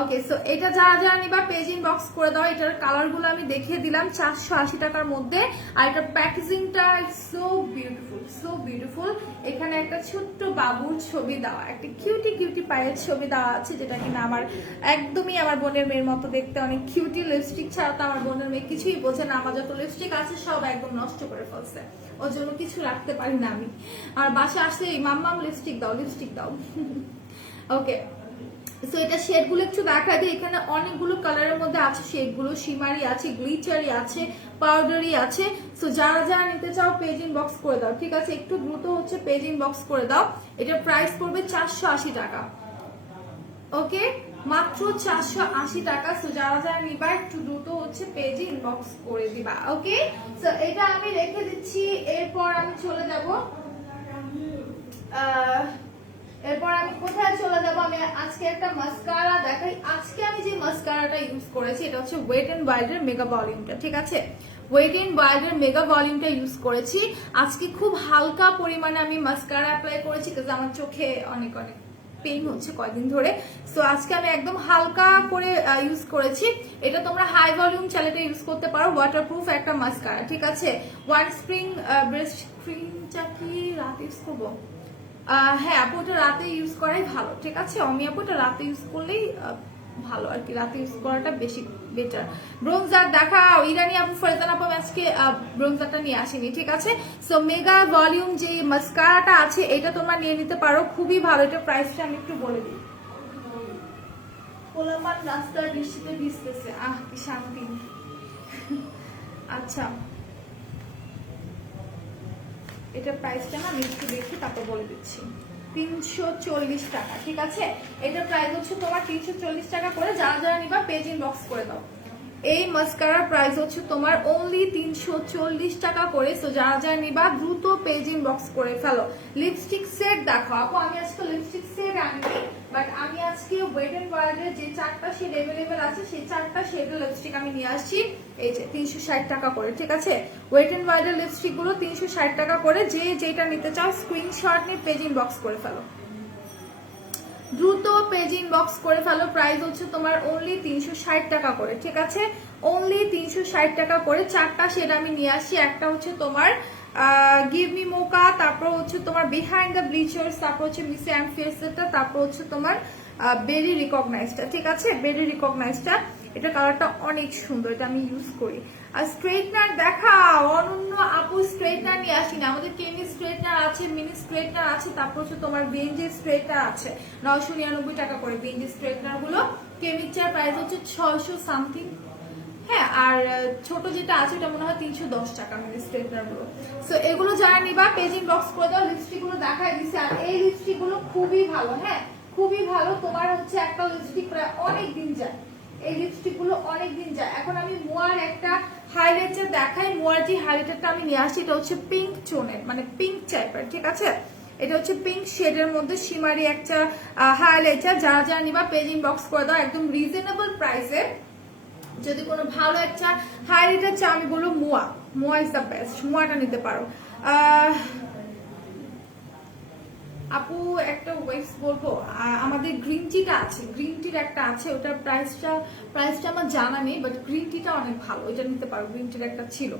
ওকে, সো এটা যারা যারা নিবা পেজ ইনবক্স করে দাও। এটার কালার গুলো আমি দেখিয়ে দিলাম 480 টাকার মধ্যে। আর এটার প্যাকেজিংটা সো বিউটিফুল, সো বিউটিফুল। এখানে একটা ছোট্ট বাবুর ছবি দেওয়া, একটা কিউটি কিউটি পায়ের ছবি দেওয়া আছে, যেটা কিনা আমার একদমই আমার বোনের মেয়ের মতো দেখতে, অনেক কিউটি। লিপস্টিক ছাড়া তো আমার বোনের মেয়ে কিছুই বোঝে না, আমার যত লিপস্টিক আছে সব একদম নষ্ট করে ফেলছে, ওর জন্য কিছু রাখতে পারি না আমি। আর বাসা আসলে মাম্মাম লিপস্টিক দাও, লিপস্টিক দাও। ওকে, সো এটা শেড গুলো একটু দেখা দিই, এখানে অনেকগুলো কালারের মধ্যে আছে শেড গুলো, শিমারি আছে, গ্লিটারি আছে, পাউডারি আছে। সো যারা যারা নিতে চাও পেজ ইনবক্স করে দাও, ঠিক আছে? একটু দ্রুত হচ্ছে পেজ ইনবক্স করে দাও। এটার প্রাইস পড়বে 480 টাকা। ওকে, মাত্র 480 টাকা। সো যারা যারা নিবা একটু দ্রুত হচ্ছে পেজ ইনবক্স করে দিবা। ওকে, সো এটা আমি রেখে দিচ্ছি। এরপর আমি চলে যাব এরপর আমি কোথায় চলে যাবো, আমি আজকে একটা মাস্কারা দেখাই। আজকে আমি যে মাস্কারাটা ইউজ করেছি এটা হচ্ছে ওয়েট এন্ড ওয়াইল্ডের মেগা ভলিউমটা, ঠিক আছে? ওয়েট এন্ড ওয়াইল্ডের মেগা ভলিউমটা ইউজ করেছি আজকে। খুব হালকা পরিমাণে আমি মাস্কারা অ্যাপ্লাই করেছি কারণ আমার চোখে অনেক অনেক পেইন হচ্ছে কয়েকদিন ধরে। সো আজকে আমি একদম হালকা করে ইউজ করেছি। এটা তোমরা হাই ভলিউম চাইলে ইউজ করতে পারো, ওয়াটারপ্রুফ একটা মাস্কারা, ঠিক আছে? ওয়ান স্প্রিং ব্রেস্ট ক্রিমটা কি রাতে ইউজ করবো? হ্যাঁ আপু, ওটা রাতে ইউজ করাই ভালো, ঠিক আছে? অমি আপু, ওটা রাতে ইউজ করলেই ভালো আর কি, রাতে ইউজ করাটা বেশি বেটার। ব্রোঞ্জার দেখাও ইরানি আপু, ফরজান আপু। আজকে ব্রোঞ্জারটা নিয়ে আসেনি, ঠিক আছে? সো মেগা ভলিউম যে মাস্কারাটা আছে এটা তোমরা নিয়ে নিতে পারো, খুবই ভালো। এটা প্রাইসটা আমি একটু বলে দিই। পোলাপান রাস্তার বৃষ্টিতে ভিজতেছে, আহ কি শান্তি। আচ্ছা, এটা প্রাইসটা না আমি একটু দেখি তারপর বলে দিচ্ছি। 340 টাকা, ঠিক আছে? এটা প্রাইস হচ্ছে তোমার 340 টাকা করে। যারা যারা নিবা পেজ ইনবক্স করে দাও। এই মাস্কারার প্রাইস হচ্ছে তোমার অনলি 340 টাকা করে। সো যারা যারা নিবা দ্রুত পেজ ইনবক্স করে ফেলো। লিপস্টিক সেট দেখো আপু, আমি আজকে লিপস্টিক সেট আনিনি, বাট আমি আজকে ওয়েট এন্ড ওয়াইল্ডের যে 4টা শেড অ্যাভেলেবেল আছে সেই 4টা শেডের লিপস্টিক আমি নিয়ে আসছি। এই যে 360 টাকা করে, ঠিক আছে? ওয়েট এন্ড ওয়াইল্ডের লিপস্টিক গুলো 360 টাকা করে। যে যেটা নিতে চাও স্ক্রিনশট নিয়ে পেজ ইনবক্স করে ফেলো, দ্রুত পেজ ইনবক্স করে ফেলো। প্রাইস হচ্ছে তোমার অনলি 360 টাকা করে, ঠিক আছে? অনলি 360 টাকা করে। 4টা শেড আমি নিয়ে আসি। একটা হচ্ছে তোমার গিভ মি মোকা, তারপর হচ্ছে তোমার বিহাইন্ড দ্য ব্লিচার্স, তারপর হচ্ছে মিস অ্যান্ড ফেসেটটা, তারপর হচ্ছে তোমার বেরি রিকগনাইজটা, ঠিক আছে? বেরি রিকগনাইজটা, এটা কালারটা অনেক সুন্দর, এটা আমি ইউজ করি। আর স্ট্রেটনার দেখাও অনন্য আপু, স্ট্রেটনার নিয়ে আসি না। আমাদের কেমি স্ট্রেটনার আছে, মিনি স্ট্রেটনার আছে, তারপর হচ্ছে তোমার বেঞ্জের স্ট্রেটনার আছে 999 টাকা করে। বেঞ্জের স্ট্রেটনার গুলো কেমিচার প্রাইস হচ্ছে 600 সামথিং। হ্যাঁ, আর ছোট যেটা আছে ওটা মনে হয় 310 টাকা মিনি স্ট্রেটনার গুলো। সো এগুলো যারা নিবা পেজ ইনবক্স করে দাও। লিপস্টিক গুলো দেখাই দিচ্ছে, আর এই লিপস্টিক গুলো খুবই ভালো, হ্যাঁ খুবই ভালো। তোমার হচ্ছে একটা লিপস্টিক প্রায় অনেক দিন যায়, এই লিপস্টিক গুলো অনেক দিন যায়। এখন আমি মোয়ার একটা হাইলাইটার দেখাই। মোয়ার যে হাইলাইটারটা আমি নিয়ে আসি এটা হচ্ছে পিঙ্ক টোনের, মানে পিঙ্ক টাইপের, ঠিক আছে? এটা হচ্ছে পিঙ্ক শেডের মধ্যে শিমারি একটা হাইলাইটার। যারা যারা নিবা পেজ ইনবক্স করে দাও একদম রিজনেবল প্রাইসে। যদি কোনো ভালো একটা হাইলাইটার চাও আমি বলবো মোয়া ইজ দ্য বেস্ট, মোয়াটা নিতে পারো। আপু একটা ওয়েক্স বলবো, আমাদের গ্রিন টিটা আছে, গ্রিন টির একটা আছে, ওটার প্রাইসটা আমার জানা নেই, বাট গ্রিন টিটা অনেক ভালো, ওইটা নিতে পারো। গ্রিন টির একটা ছিল,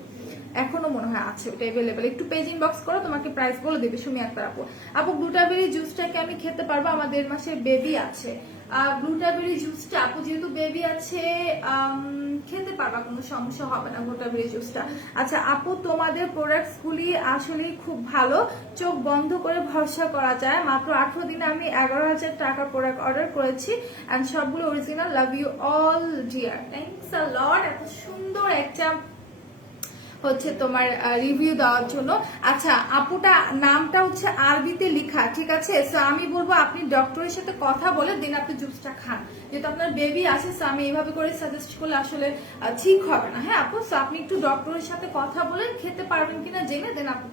এখনো মনে হয় আছে, ওটা অ্যাভেলেবেল। একটু পেজ ইনবক্স করো, তোমাকে প্রাইস বলে দেবে সুমি আক্তার আপু। আপু গ্লুটাবেরি জুসটাকে আমি খেতে পারবো, আমার 1.5 মাসের বেবি আছে। গ্লুটাবেরি জুসটা আপু যেহেতু বেবি আছে খেতে পারবা, কোনো সমস্যা হবে না গ্লুটাবেরি জুসটা। আচ্ছা আপু, তোমাদের প্রোডাক্টস গুলি আসলে খুব ভালো, চোখ বন্ধ করে ভরসা করা যায়। মাত্র 18 দিনে আমি 11,000 টাকার প্রোডাক্ট অর্ডার করেছি এন্ড সবগুলো original. Love you all dear, thanks a lot এত সুন্দর একটা হচ্ছে তোমার রিভিউ দেওয়ার জন্য। আচ্ছা আপুটা নামটা হচ্ছে আরবিতে লেখা, ঠিক আছে? সো আমি বলবো আপনি ডক্টরের সাথে কথা বলে দেন আপনি জুসটা খান, যেহেতু আপনার বেবি আছে। সো আমি এইভাবে করে সাজেস্ট করলে আসলে ঠিক হবে না, হ্যাঁ আপু? সো আপনি একটু ডক্টরের সাথে কথা বলে খেতে পারবেন কিনা জেনে দেন আপনি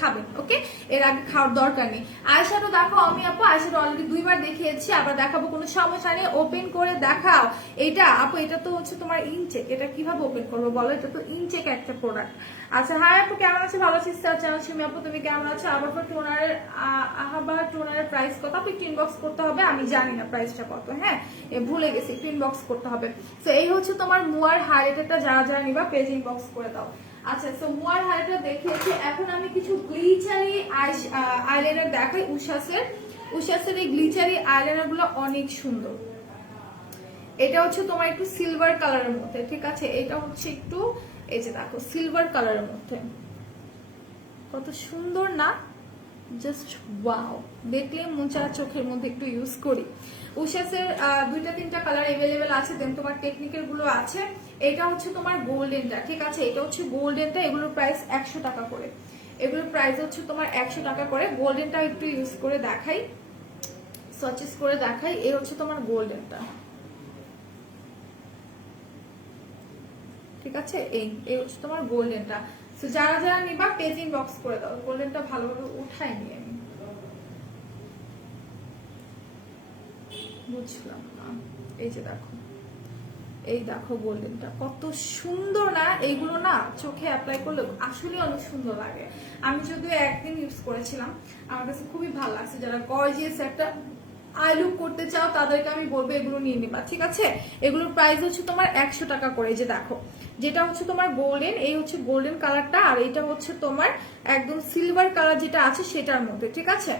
খাবেন, ওকে? এর আগে খাওয়ার দরকার নেই। আয়শাডো দেখো আমি আপু, আয়শাডো অলরেডি 2বার দেখিয়েছি, আবার দেখাবো, কোনো সমস্যা নেই। ওপেন করে দেখাও। এটা আপু এটা তো হচ্ছে তোমার ইনচেক, এটা কিভাবে ওপেন করবো বলো? এটা তো ইনচেক একটা প্রোডাক্ট। আচ্ছা হাই আপু, কেমন আছে? ভালো আছি স্যার জানাচ্ছি। আপু তুমি কেমন আছো? আবার টোনারের প্রাইস কত? আপু একটু ইনবক্স করতে হবে, আমি জানি না প্রাইসটা কত, হ্যাঁ ভুলে গেছি, একটু ইনবক্স করতে হবে। তো এই হচ্ছে তোমার মুয়ার হাইলাইটারটা, যারা যারা নিবা পেজ ইনবক্স করে দাও। আচ্ছা সো মুয়ার হাইলাইটার দেখিয়েছি, এখন আমি কিছু গ্লিচারি আইলাইনার দেখাই। উষাসের এই গ্লিচারি আইলাইনার গুলো অনেক সুন্দর। এটা হচ্ছে তোমার একটু সিলভার কালারের মধ্যে, ঠিক আছে? এটা হচ্ছে একটু এই যে দেখো সিলভার কালারের মধ্যে, কত সুন্দর না? জাস্ট ওয়াও, দেখলে মন চায় চোখের মধ্যে একটু ইউজ করি। উশাসের 2-3টা কালার अवेलेबल আছে, দেন তোমার টেকনিক্যাল গুলো আছে। এটা হচ্ছে তোমার গোল্ডেনটা, ঠিক আছে, এটা হচ্ছে গোল্ডেনটা, এগুলোর প্রাইস 100 টাকা করে, এগুলোর প্রাইস হচ্ছে তোমার 100 টাকা করে। গোল্ডেনটা একটু ইউজ করে দেখাই, সার্চেস করে দেখাই। এই হচ্ছে তোমার গোল্ডেনটা, ঠিক আছে, এই হচ্ছে তোমার গোল্ডেনটা। তো যারা যারা নিবা পেজ ইনবক্স করে দাও, গোল্ডেনটা ভালোভাবে উঠাই নিয়ে আমি বুঝলাম না। এই যে দেখো, এই দেখো গোল্ডেনটা কত সুন্দর না, এইগুলো না চোখে অ্যাপ্লাই করলে আসলে অনেক সুন্দর লাগে। আমি যদিও একদিন ইউজ করেছিলাম, আমার কাছে খুবই ভালো লাগছে। যারা গর্জিয়াস একটা আই লুক করতে চাও তাদেরকে আমি বলবো এগুলো নিয়ে নিবা, ঠিক আছে। এগুলোর প্রাইস হচ্ছে তোমার 100 টাকা করে। এই যে দেখো, যেটা হচ্ছে তোমার গোল্ডেন, এই হচ্ছে গোল্ডেন কালারটা, আর এটা হচ্ছে তোমার একদম সিলভার কালার যেটা আছে সেটার মধ্যে, ঠিক আছে।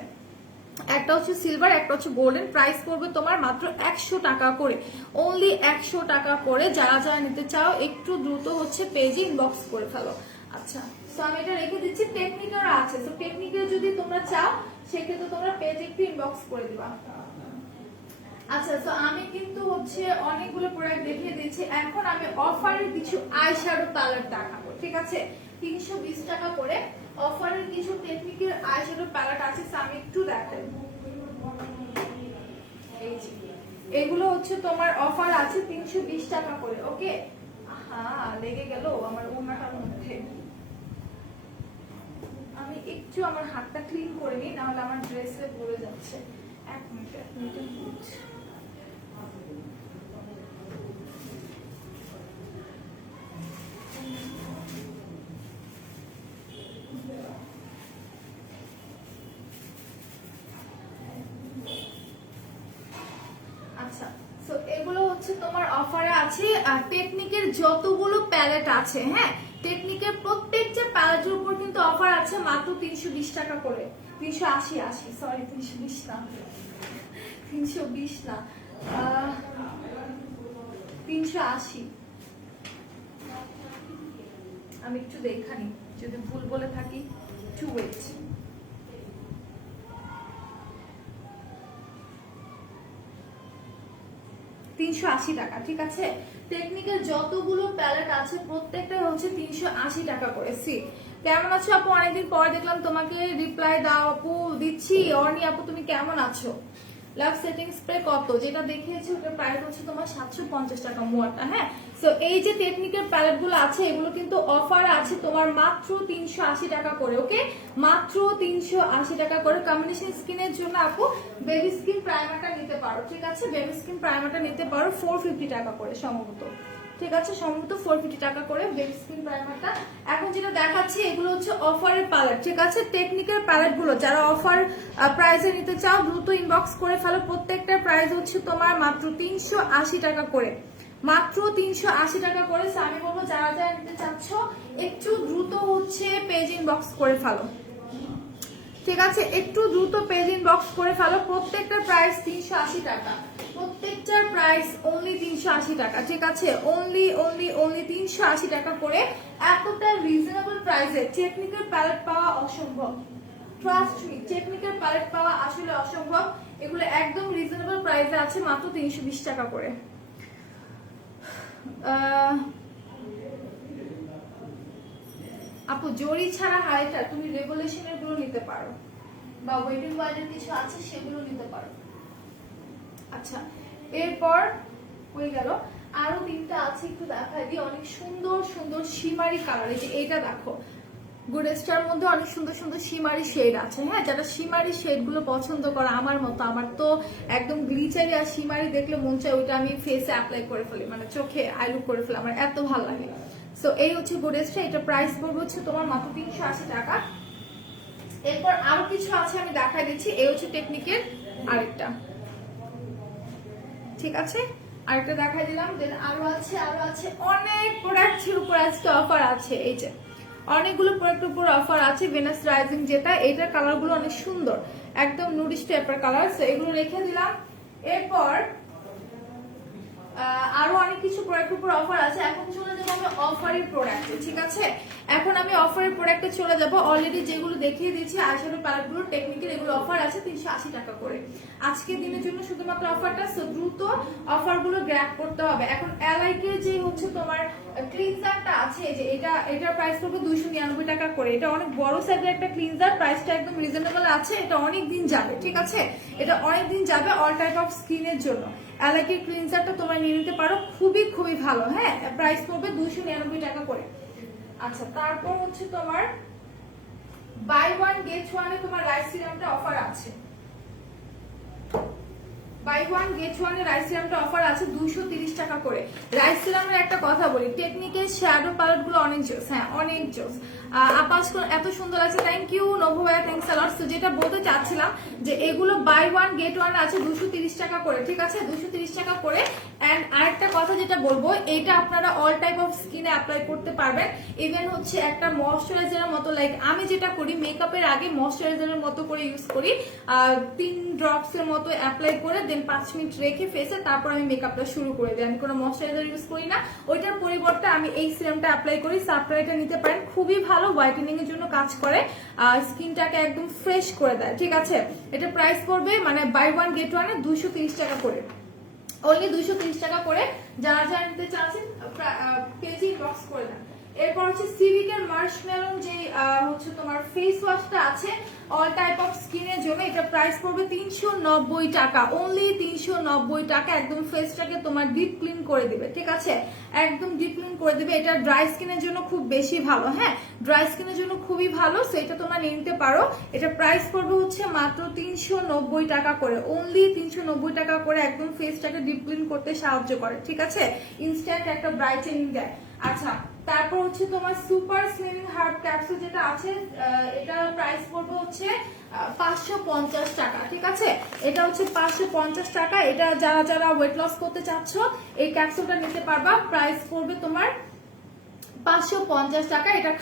একটা হচ্ছে সিলভার, একটা হচ্ছে গোল্ডেন। প্রাইস পড়বে তোমার মাত্র 100 টাকা করে, অনলি 100 টাকা করে। যারা যারা নিতে চাও একটু দ্রুত হচ্ছে পেজে ইনবক্স করে ফেলো। আচ্ছা, তো আমি এটা রেখে দিচ্ছি। টেকনিকার আছে, তো টেকনিকার যদি তোমরা চাও সেক্ষেত্রে তোমরা পেজে একটু ইনবক্স করে দিবা। আচ্ছা, তো আমি কিন্তু হচ্ছে অনেকগুলো প্রোডাক্ট দেখিয়ে দিয়েছি। এখন আমি অফারের কিছু আই শ্যাডো প্যালেট দেখাবো, ঠিক আছে। 320 টাকা করে অফারের কিছু টেকনিকের আই শ্যাডো প্যালেট আছে, আমি একটু দেখাই। এই যে এগুলো হচ্ছে তোমার অফার আছে 320 টাকা করে, ওকে। হ্যাঁ, লেগে গেল আমার ওড়নাটার মধ্যে। আমি একটু আমার হাতটা ক্লিন করে নিই, নাহলে আমার ড্রেসে পড়ে যাচ্ছে। এক মিনিট। আচ্ছা, সো এগুলো হচ্ছে তোমার অফারে আছে। আর টেকনিকের যতগুলো প্যালেট আছে, হ্যাঁ, টেকনিকের প্রত্যেকটা প্যালেটের উপর কিন্তু অফার আছে মাত্র 320 টাকা করে। 380 সরি, 320 না, 320 না, 380। আমি একটু দেখানি, যদি ভুল বলে থাকি টু ওয়েট। 380 টাকা, ঠিক আছে। টেকনিকের যতগুলো প্যালেট আছে প্রত্যেকটাই হচ্ছে 380 টাকা করে। সি, কেমন আছো আপু? অনেকদিন পর দেখলাম তোমাকে রিপ্লাই দাও। আপু দিচ্ছি। অর্নি আপু তুমি কেমন আছো? লাভ সেটিং স্প্রে কত? যেটা দেখিয়েছি ওটার প্রাইস হচ্ছে তোমার 750 টাকা মোয়াটা, হ্যাঁ। সো এই যে টেকনিকের প্যালেট গুলো আছে এগুলো কিন্তু অফার আছে তোমার মাত্র 380 টাকা করে, ওকে, মাত্র 380 টাকা করে। কম্বিনেশন স্কিনের জন্য আপু বেবি স্কিন প্রাইমারটা নিতে পারো, ঠিক আছে, বেবি স্কিন প্রাইমারটা নিতে পারো 450 টাকা করে সম্ভবত, ঠিক আছে, সম্ভবত 450 টাকা করে বেবি স্কিন প্রাইমারটা। এখন যেটা দেখাচ্ছি এগুলো হচ্ছে অফারের প্যালেট, ঠিক আছে। টেকনিক্যাল প্যালেট গুলো যারা অফার প্রাইসে নিতে চাও দ্রুত ইনবক্স করে ফেলো। প্রত্যেকটার প্রাইস হচ্ছে তোমার মাত্র 380 টাকা করে, মাত্র 380 টাকা করে। আমি বলবো যারা যারা নিতে চাচ্ছ একটু দ্রুত হচ্ছে পেজ ইনবক্স করে ফেলো, ঠিক আছে, একটু দ্রুত পেজ ইনবক্স করে ফেলো। প্রত্যেকটার প্রাইস 380 টাকা, প্রত্যেকটার প্রাইস অনলি 380 টাকা, ঠিক আছে, অনলি 380 টাকা করে। এতটা রিজনেবল প্রাইসে টেকনিক্যাল প্যালেট পাওয়া অসম্ভব, ট্রাস্ট মি, টেকনিক্যাল প্যালেট পাওয়া আসলে অসম্ভব। এগুলো একদম রিজনেবল প্রাইসে আছে মাত্র 320 টাকা করে। আপু জরি ছাড়া হাইটার তুমি রেভলিউশনের গুলো নিতে পারো, বা ওয়েডিং ওয়াইডের কিছু আছে সেগুলো নিতে পারো। আচ্ছা, এরপর হয়ে গেল আরো 3টা আছে, একটু দেখাই দিই। অনেক সুন্দর সুন্দর শিমারি কালার। এই যে এইটা দেখো, গুডেস্টার মধ্যে অনেক সুন্দর সুন্দর শিমারি শেড আছে, হ্যাঁ। যারা শিমারি শেড গুলো পছন্দ করে আমার মতো, আমার তো একদম গ্লিচারি আর শিমারি দেখলে মন চায় ওইটা আমি ফেসে অ্যাপ্লাই করে ফেলি, মানে চোখে আইলুক করে ফেলি, আমার এত ভালো লাগে। সো এই হচ্ছে গুডেস্টার, এটা প্রাইস পড়বে হচ্ছে তোমার মাত্র 380 টাকা। এরপর আরো কিছু আছে আমি দেখাই দিচ্ছি। এই হচ্ছে টেকনিকের আরেকটা, ঠিক আছে, আরেকটা দেখাই দিলাম। দেন আরো আছে অনেক প্রোডাক্টের উপর আজকে অফার আছে। এই যে অনেকগুলো প্রোডাক্টের উপর অফার আছে। ভেনাস রাইজিং যেটা, এটার কালার গুলো অনেক সুন্দর, একদম নুডিশ টাইপের কালার। সো এগুলো রেখে দিলাম। এরপর আরো অনেক কিছু প্রোডাক্টের উপর অফার আছে। এখন চলে যাবো আমি অফারের প্রোডাক্টে, ঠিক আছে? এখন আমি অফারের প্রোডাক্টে চলে যাব। অলরেডি যেগুলো দেখিয়ে দিয়েছি আইশ্যাডো প্যালেটগুলো টেকনিক্যাল, এগুলো অফার আছে 380 টাকা করে আজকের দিনের জন্য শুধুমাত্র অফারটা। সো দ্রুত অফারগুলো গ্র্যাব করতে হবে। এখন এলআইকে যে হচ্ছে তোমার ক্লিনজারটা আছে, যে এটার প্রাইস পড়বে 299 টাকা করে। এটা অনেক বড় সাইজের একটা ক্লিনজার, প্রাইসটা একদম রিজনেবল আছে। এটা অনেক দিন যাবে, ঠিক আছে? এটা অনেক দিন যাবে অল টাইপ অফ স্কিনের জন্য। এলআইকে ক্লিনজারটা তোমরা নিয়ে নিতে পারো, খুবই খুবই ভালো। হ্যাঁ, প্রাইস পড়বে 299 টাকা করে। আচ্ছা, তারপর হচ্ছে তোমার বাই ওয়ান গেট ওয়ানে তোমার রাইস সিরামটা অফার আছে। বাই ওয়ান গেট ওয়ানে রাইস সিরামটা অফার আছে 230 টাকা করে। রাইস সিরামের একটা কথা বলি, টেকনিকের শ্যাডো প্যালেট গুলো অনেক জোস। হ্যাঁ, অনেক জোস। আপাস এত সুন্দর আছে, থ্যাংক ইউ নভু ভাইয়া, থ্যাংকস আ লট। সো যেটা বলতে চাচ্ছিলাম যে এগুলো বাই ওয়ান গেট ওয়ান আছে 230 টাকা করে, ঠিক আছে? 230 টাকা করে। এন্ড আরেকটা কথা যেটা বলবো, এটা আপনারা অল টাইপ অফ স্কিনে অ্যাপ্লাই করতে পারবেন। ইভেন হচ্ছে একটা ময়শ্চারাইজারের মতো, লাইক আমি যেটা করি মেকআপের আগে ময়শ্চারাইজারের মতো করে ইউজ করি, 3 ড্রপস এর মতো অ্যাপ্লাই করে দেন 5 মিনিট রেখে ফেসে তারপর আমি মেকআপটা শুরু করে দিই। আমি কোনো ময়শ্চারাইজার ইউজ করি না, ওইটার পরিবর্তে আমি এই সিরামটা অ্যাপ্লাই করি। সো আপনারা এটা নিতে পারেন, খুবই ভালো, হোয়াইটেনিং এর জন্য কাজ করে, স্কিনটাকে একদম ফ্রেশ করে দেয়, ঠিক আছে? এটা প্রাইস পড়বে মানে বাই ওয়ান গেট ওয়ানে 230 টাকা করে, অনলি 230 টাকা করে। যারা যারা নিতে চাচ্ছেন পেজে ইনবক্স করে দেন। এরপর হচ্ছে সিভিকের মার্শমেলন যে হচ্ছে তোমার ফেস ওয়াশটা আছে অল টাইপ অফ স্কিনের জন্য, এটা প্রাইস পড়বে 390 টাকা, অনলি 390 টাকা। একদম ফেসটাকে তোমার ডিপ ক্লিন করে দিবে, ঠিক আছে? একদম ডিপ ক্লিন করে দিবে। এটা ড্রাই স্কিনের জন্য খুব বেশি ভালো। হ্যাঁ, ড্রাই স্কিনের জন্য খুবই ভালো। সো এটা তোমরা নিয়ে নিতে পারো। এটা প্রাইস পড়বে হচ্ছে মাত্র 390 টাকা করে, অনলি 390 টাকা করে। একদম ফেসটাকে ডিপ ক্লিন করতে সাহায্য করে, ঠিক আছে? ইনস্ট্যান্ট একটা ব্রাইটেনিং দেয়। আচ্ছা, তারপর হচ্ছে তোমার সুপার স্লিমিং হার্ব ক্যাপসুল যেটা আছে, এটা প্রাইস পড়বে হচ্ছে 550 টাকা, ঠিক আছে? এটা হচ্ছে 550 টাকা। এটা যারা যারা ওয়েট লস করতে চাচ্ছ এই ক্যাপসুলটা নিতে পারবা। প্রাইস পড়বে তোমার 550 টাকা। এটা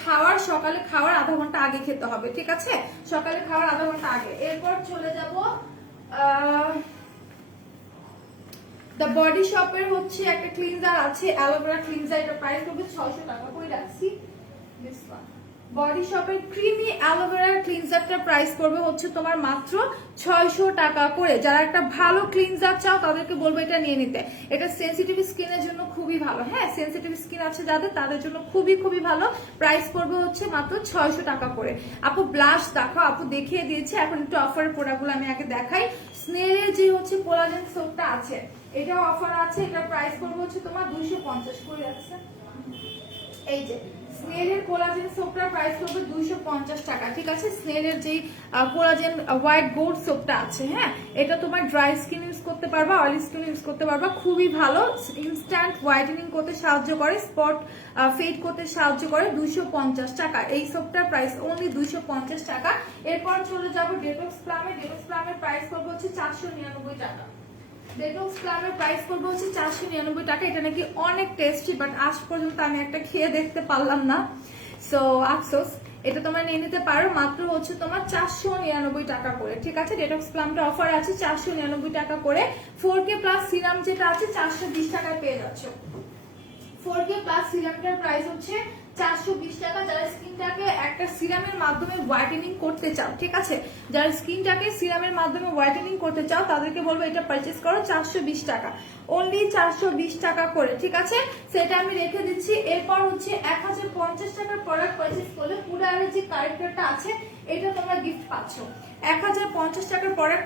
সকালে খাওয়ার আধা ঘন্টা আগে খেতে হবে, ঠিক আছে? সকালে খাওয়ার আধা ঘন্টা আগে। এরপর চলে যাব দ্য বডি শপের হচ্ছে একটা ক্লিনজার আছে, অ্যালোভেরা ক্লিনজার। এটা প্রাইস হবে 600 টাকা করে রাখছি। দিস ওয়ান বডি শপের ক্রিমি অ্যালোভেরা ক্লিনজারটার প্রাইস পড়বে হচ্ছে তোমার মাত্র 600 টাকা করে। যারা একটা ভালো ক্লিনজার চাও তাদেরকে বলবো এটা নিয়ে নিতে। এটা সেনসিটিভ স্কিনের জন্য খুবই ভালো। হ্যাঁ, সেনসিটিভ স্কিন আছে যাদের, তাদের জন্য খুবই খুবই ভালো। প্রাইস পড়বে হচ্ছে মাত্র 600 টাকা করে। আপু ব্লাশ দেখো, আপু দেখিয়ে দিয়েছে। এখন একটু অফারের প্রোডাক্টগুলো আমি আগে দেখাই। স্নেলের যে হচ্ছে কোলাজেন সোপটা আছে, এটাও অফার আছে। এটা প্রাইস পড়বে হচ্ছে তোমার 250 করে রাখছে। এই যে স্নেলের কোলাজেন সোপটার প্রাইস পড়বে 250 টাকা, ঠিক আছে? স্নেলের যে কোলাজেন হোয়াইট গোল্ড সোপটা আছে, হ্যাঁ, এটা তোমার ড্রাই স্কিন ইউজ করতে পারবা, অয়েলি স্কিন ইউজ করতে পারবা। খুবই ভালো, ইনস্ট্যান্ট হোয়াইটেনিং করতে সাহায্য করে, স্পট ফেড করতে সাহায্য করে। 250 টাকা এই সোপটার প্রাইস, অনলি 250 টাকা। এরপর চলে যাবো ডেটক্স প্লামে। ডেটক্স প্লামের প্রাইস পড়বে হচ্ছে 499 টাকা। ডেটক্স প্লামের প্রাইস পড়বে হচ্ছে 499 টাকা। এটা নাকি অনেক টেস্টি, বাট আজ পর্যন্ত আমি একটা খেয়ে দেখতে পারলাম না, সো আফসোস। এটা তোমরা নিয়ে নিতে পারো, মাত্র হচ্ছে তোমার 499 টাকা করে, ঠিক আছে? ডেটক্স প্লামটা অফার আছে 499 টাকা করে। 4K প্লাস সিরাম যেটা আছে 420 টাকায় পেয়ে যাচ্ছ। 4K প্লাস সিরামটার প্রাইস হচ্ছে 420 টাকা। যারা স্কিনটাকে একটা সিরামের মাধ্যমে হোয়াইটেনিং করতে চাও, ঠিক আছে? যারা স্কিনটাকে সিরামের মাধ্যমে হোয়াইটেনিং করতে চাও তাদেরকে বলবো এটা পারচেজ করো 420 টাকা, অনলি 420 টাকা করে, ঠিক আছে? সেটা আমি রেখে দিচ্ছি। এরপর হচ্ছে 1050 টাকার প্রোডাক্ট পারচেজ করলে পুরারের যে কারেক্টারটা আছে এটা তোমরা গিফট পাচ্ছ। 1050 টাকার প্রোডাক্ট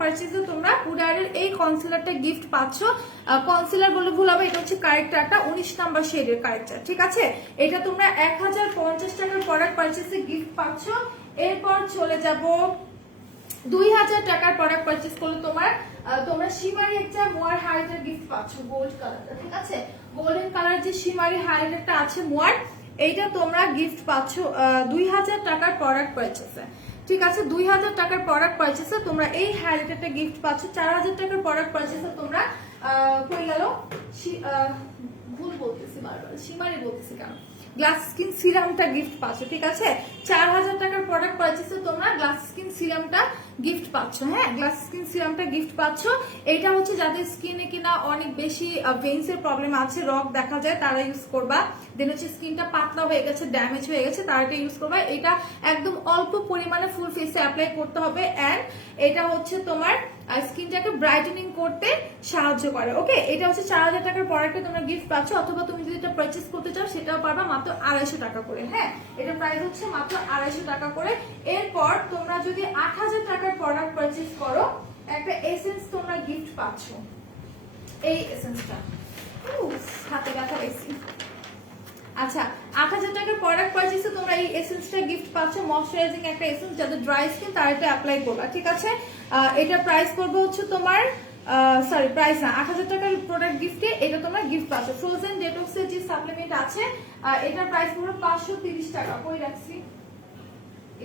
পারচেজে তোমরা পুরারের এই কনসিলারটা গিফট পাচ্ছ। কনসিলার বলে ভুল হবে, এটা হচ্ছে কারেক্টারটা 19 নাম্বার শেডের কারেক্টার, ঠিক আছে? এটা তোমরা 1050 টাকার প্রোডাক্ট পারচেজে গিফট পাচ্ছ। এরপর চলে যাব 2000 টাকার প্রোডাক্ট পারচেজ করলে তোমরা শিমারি একটা মোয়ার হাইলাইটার গিফট পাচ্ছ, গোল্ড কালারটা, ঠিক আছে? গোল্ডেন কালার যে শিমারি হাইলাইটারটা আছে মোয়ার, এইটা তোমরা গিফট পাচ্ছ 2000 টাকার প্রোডাক্ট পারচেজে, ঠিক আছে? 2000 টাকার প্রোডাক্ট পারচেজে তোমরা এই হাইলাইটারটা গিফট পাচ্ছ। 4000 টাকার প্রোডাক্ট পারচেজে তোমরা কই গেল, ভুল বলতেছি বারবার, শিমারি বলতেছি কেন, গ্লাস স্কিন সিরামটা গিফট পাচ্ছ, ঠিক আছে? 4000 টাকার প্রোডাক্ট পারচেসে তোমরা গ্লাস স্কিন সিরামটা গিফট পাচ্ছ। হ্যাঁ, গ্লাস স্কিন সিরামটা গিফট পাচ্ছ। এটা হচ্ছে যাদের স্কিনে কিনা অনেক বেশি ভেইনস এর প্রবলেম আছে, রগ দেখা যায়, তারা ইউজ করবা। দেন হচ্ছে স্কিনটা পাতলা হয়ে গেছে, ড্যামেজ হয়ে গেছে, তারা এটা ইউজ করবা। এটা একদম অল্প পরিমাণে ফুল ফেসে অ্যাপ্লাই করতে হবে, এন্ড এটা হচ্ছে তোমার স্কিনটাকে ব্রাইটেনিং করতে সাহায্য করে। ওকে, এটা হচ্ছে 4000 টাকার প্রোডাক্টে তোমরা গিফট পাচ্ছ, অথবা তুমি যদি এটা পারচেস করতে চাও সেটাও পারবা মাত্র 250 টাকা করে। হ্যাঁ, এটা প্রাইস হচ্ছে মাত্র 250 টাকা করে। এরপর তোমরা যদি 8000 টাকার প্রোডাক্ট পারচেস করো, একটা এসেন্স তোমরা গিফট পাচ্ছ। এই এসেন্সটা হাতে ব্যথা বেশি। আচ্ছা, 8000 টাকার প্রোডাক্ট পারচেসে তোমরা এই এসেন্সটা গিফট পাচ্ছ, ময়শ্চারাইজিং একটা এসেন্স, যাদের ড্রাই স্কিন তারা এটা অ্যাপ্লাই করবা, ঠিক আছে? এটা প্রাইস পড়বে হচ্ছে তোমার সরি প্রাইস না, 8000 টাকার প্রোডাক্ট গিফটে এটা তোমরা গিফট পাচ্ছ। ফ্রোজেন ডেটক্সের যে সাপ্লিমেন্ট আছে এটার প্রাইস পড়বে 530 টাকা। কই রাখছি,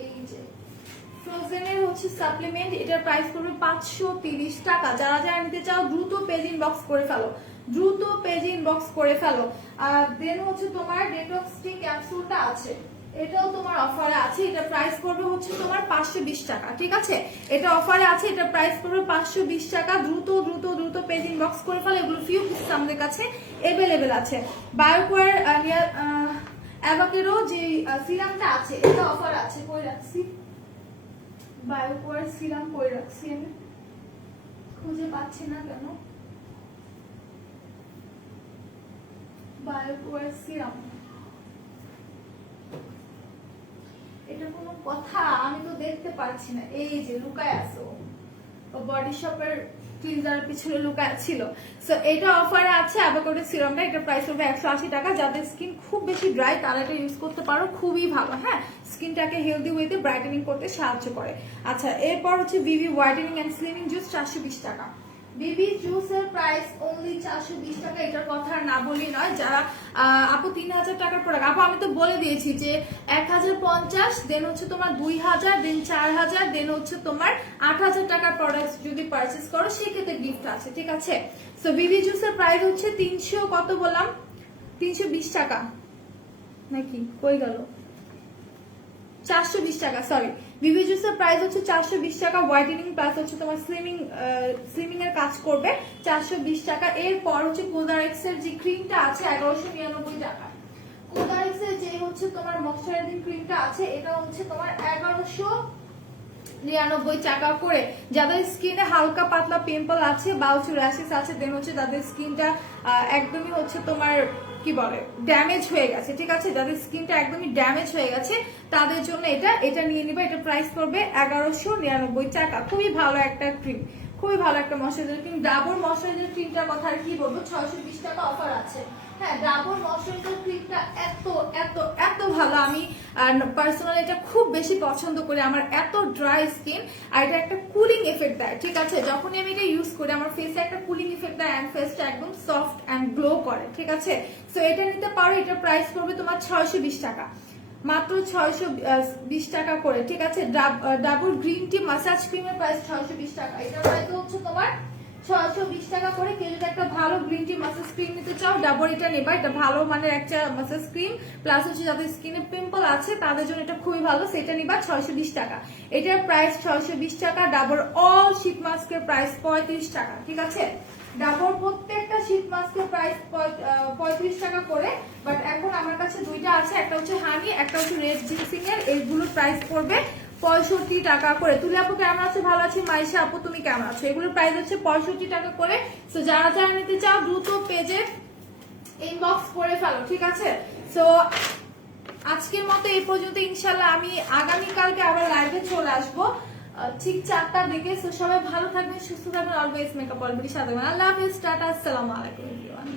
এই যে ফ্রোজেনের হচ্ছে সাপ্লিমেন্ট, এটার প্রাইস পড়বে 530 টাকা। যারা যারা নিতে চাও দ্রুত পেজ ইনবক্স করে ফেলো, দ্রুত পেজ ইনবক্স করে ফেলো। দেন হচ্ছে তোমার ডেটক্স টি ক্যাপসুলটা আছে, এটাও তোমার অফারে আছে। এটা প্রাইস পড়বে হচ্ছে তোমার 520 টাকা, ঠিক আছে? এটা অফারে আছে, এটা প্রাইস পড়বে 520 টাকা। দ্রুত দ্রুত দ্রুত পেজ ইনবক্স করে ফেলো, এগুলো ফিউ পিস আমাদের কাছে এভেলেবেল আছে। বায়োকোয়ার অ্যাভোকাডো যে সিরামটা আছে এটা অফার আছে। কই রাখছি, বায়োকোয়ার সিরাম কই রাখছি, আমি খুঁজে পাচ্ছি না কেন। বায়োকোয়ার সিরাম, এটা কোনো কথা? আমি তো দেখতে পাচ্ছি না। এই যে লুকায় আছো, বডি শপের ক্লিনজার পিছনে লুকায় ছিল। সো এটা অফারে আছে অ্যাভোকাডো সিরামটা, এটা প্রাইস হবে 180 টাকা। যাদের স্কিন খুব বেশি ড্রাই তারা এটা ইউজ করতে পারো, খুবই ভালো। হ্যাঁ, স্কিনটাকে হেলদি ওয়েতে ব্রাইটেনিং করতে সাহায্য করে। আচ্ছা, এরপর হচ্ছে বিবি হোয়াইটেনিং এন্ড স্লিমিং জুস, 420 টাকা। বিবি জুসের প্রাইস অনলি 420 টাকা। এটার কথা না বলি নয়, যারা আপু 3000 টাকার প্রোডাক্ট, আপু আমি তো বলে দিয়েছি যে 1050, দেন হচ্ছে তোমার 2000, দেন 4000, দেন হচ্ছে তোমার 8000 টাকার প্রোডাক্ট যদি পারচেস করো সেক্ষেত্রে গিফট আছে, ঠিক আছে? সো বিবি জুসের প্রাইস হচ্ছে 300 কত বললাম, 320 টাকা নাকি, কই গেল, 420 টাকা, সরি। বিবি জুসের প্রাইস হচ্ছে 420 টাকা। হোয়াইটেনিং প্লাস হচ্ছে তোমার স্লিমিং এর কাজ করবে, 420 টাকা। এরপর হচ্ছে কোদারেক্স এর যে ক্রিমটা আছে 1199 টাকা। কোদারেক্স এর যে হচ্ছে তোমার ময়শ্চারাইজিং ক্রিমটা আছে এটা হচ্ছে তোমার 1199 টাকা করে। যাদের স্কিনে হালকা পাতলা পিম্পল আছে বা হচ্ছে র্যাশেস আছে, দেন হচ্ছে যাদের স্কিনটা একদমই হচ্ছে তোমার কি বলে ড্যামেজ হয়ে গেছে, ঠিক আছে? যাদের স্কিনটা একদমই ড্যামেজ হয়ে গেছে তাদের জন্য এটা নিয়ে নিবা। এটা প্রাইস পড়বে 1199 টাকা। খুবই ভালো একটা ক্রিম, খুবই ভালো একটা ময়শ্চারাইজার ক্রিম। ডাবর ময়শ্চারাইজার ক্রিমটার কথা আর কি বলবো, 620 টাকা অফার আছে। হ্যাঁ, ডাবর ময়শ্চারাইজার ক্রিমটা এত এত এত ভালো, আমি পার্সোনালি এটা খুব বেশি পছন্দ করি। আমার এত ড্রাই স্কিন, আর এটা একটা কুলিং এফেক্ট দেয়, ঠিক আছে? যখনই আমি এটা ইউজ করি আমার ফেসে একটা কুলিং এফেক্ট দেয়, এন্ড ফেসটা একদম সফট এন্ড গ্লো করে, ঠিক আছে? সো এটা নিতে পারো। এটা প্রাইস পড়বে তোমার 620 টাকা, মাত্র 620 টাকা করে, ঠিক আছে? ডাবল গ্রিন টি মাসাজ ক্রিমের প্রাইস 620 টাকা। এটা প্রাইস হচ্ছে তোমার 620 টাকা করে। কেউ যদি একটা ভালো গ্রিন টি মাসাজ ক্রিম নিতে চাও ডাবর এটা নেবা, এটা ভালো মানের একটা মাসাজ ক্রিম। প্লাস হচ্ছে যাদের স্কিনে পিম্পল আছে তাদের জন্য এটা খুবই ভালো, সেটা নিবা 620 টাকা। এটার প্রাইস 620 টাকা। ডাবর অল শীট মাস্কের প্রাইস 35 টাকা, ঠিক আছে? ডাবর প্রত্যেকটা শীট মাস্কের প্রাইস 35 টাকা করে। বাট এখন আমার কাছে দুইটা আছে, একটা হচ্ছে হানি, একটা হচ্ছে রেড জিনসিং এর। এইগুলোর প্রাইস পড়বে 65 টাকা করে। তুলি আপু কেমন আছে? ভালো আছি। মাইশা আপু তুমি কেমন আছো? এগুলোর প্রাইস হচ্ছে 65 টাকা করে। সো যারা যারা নিতে চাও দ্রুত পেজে ইনবক্স করে ফেলো, ঠিক আছে? সো আজকের মতো এই পর্যন্ত। ইনশাল্লাহ আমি আগামীকালকে আবার লাইভে চলে আসবো ঠিক 4টার দিকে। সো সবাই ভালো থাকবেন, সুস্থ থাকবেন, অলওয়েজ মেকআপ অলরেডি সাথে। আল্লাহ হাফেজ, টাটা, আসসালামু আলাইকুম এভরিওয়ান।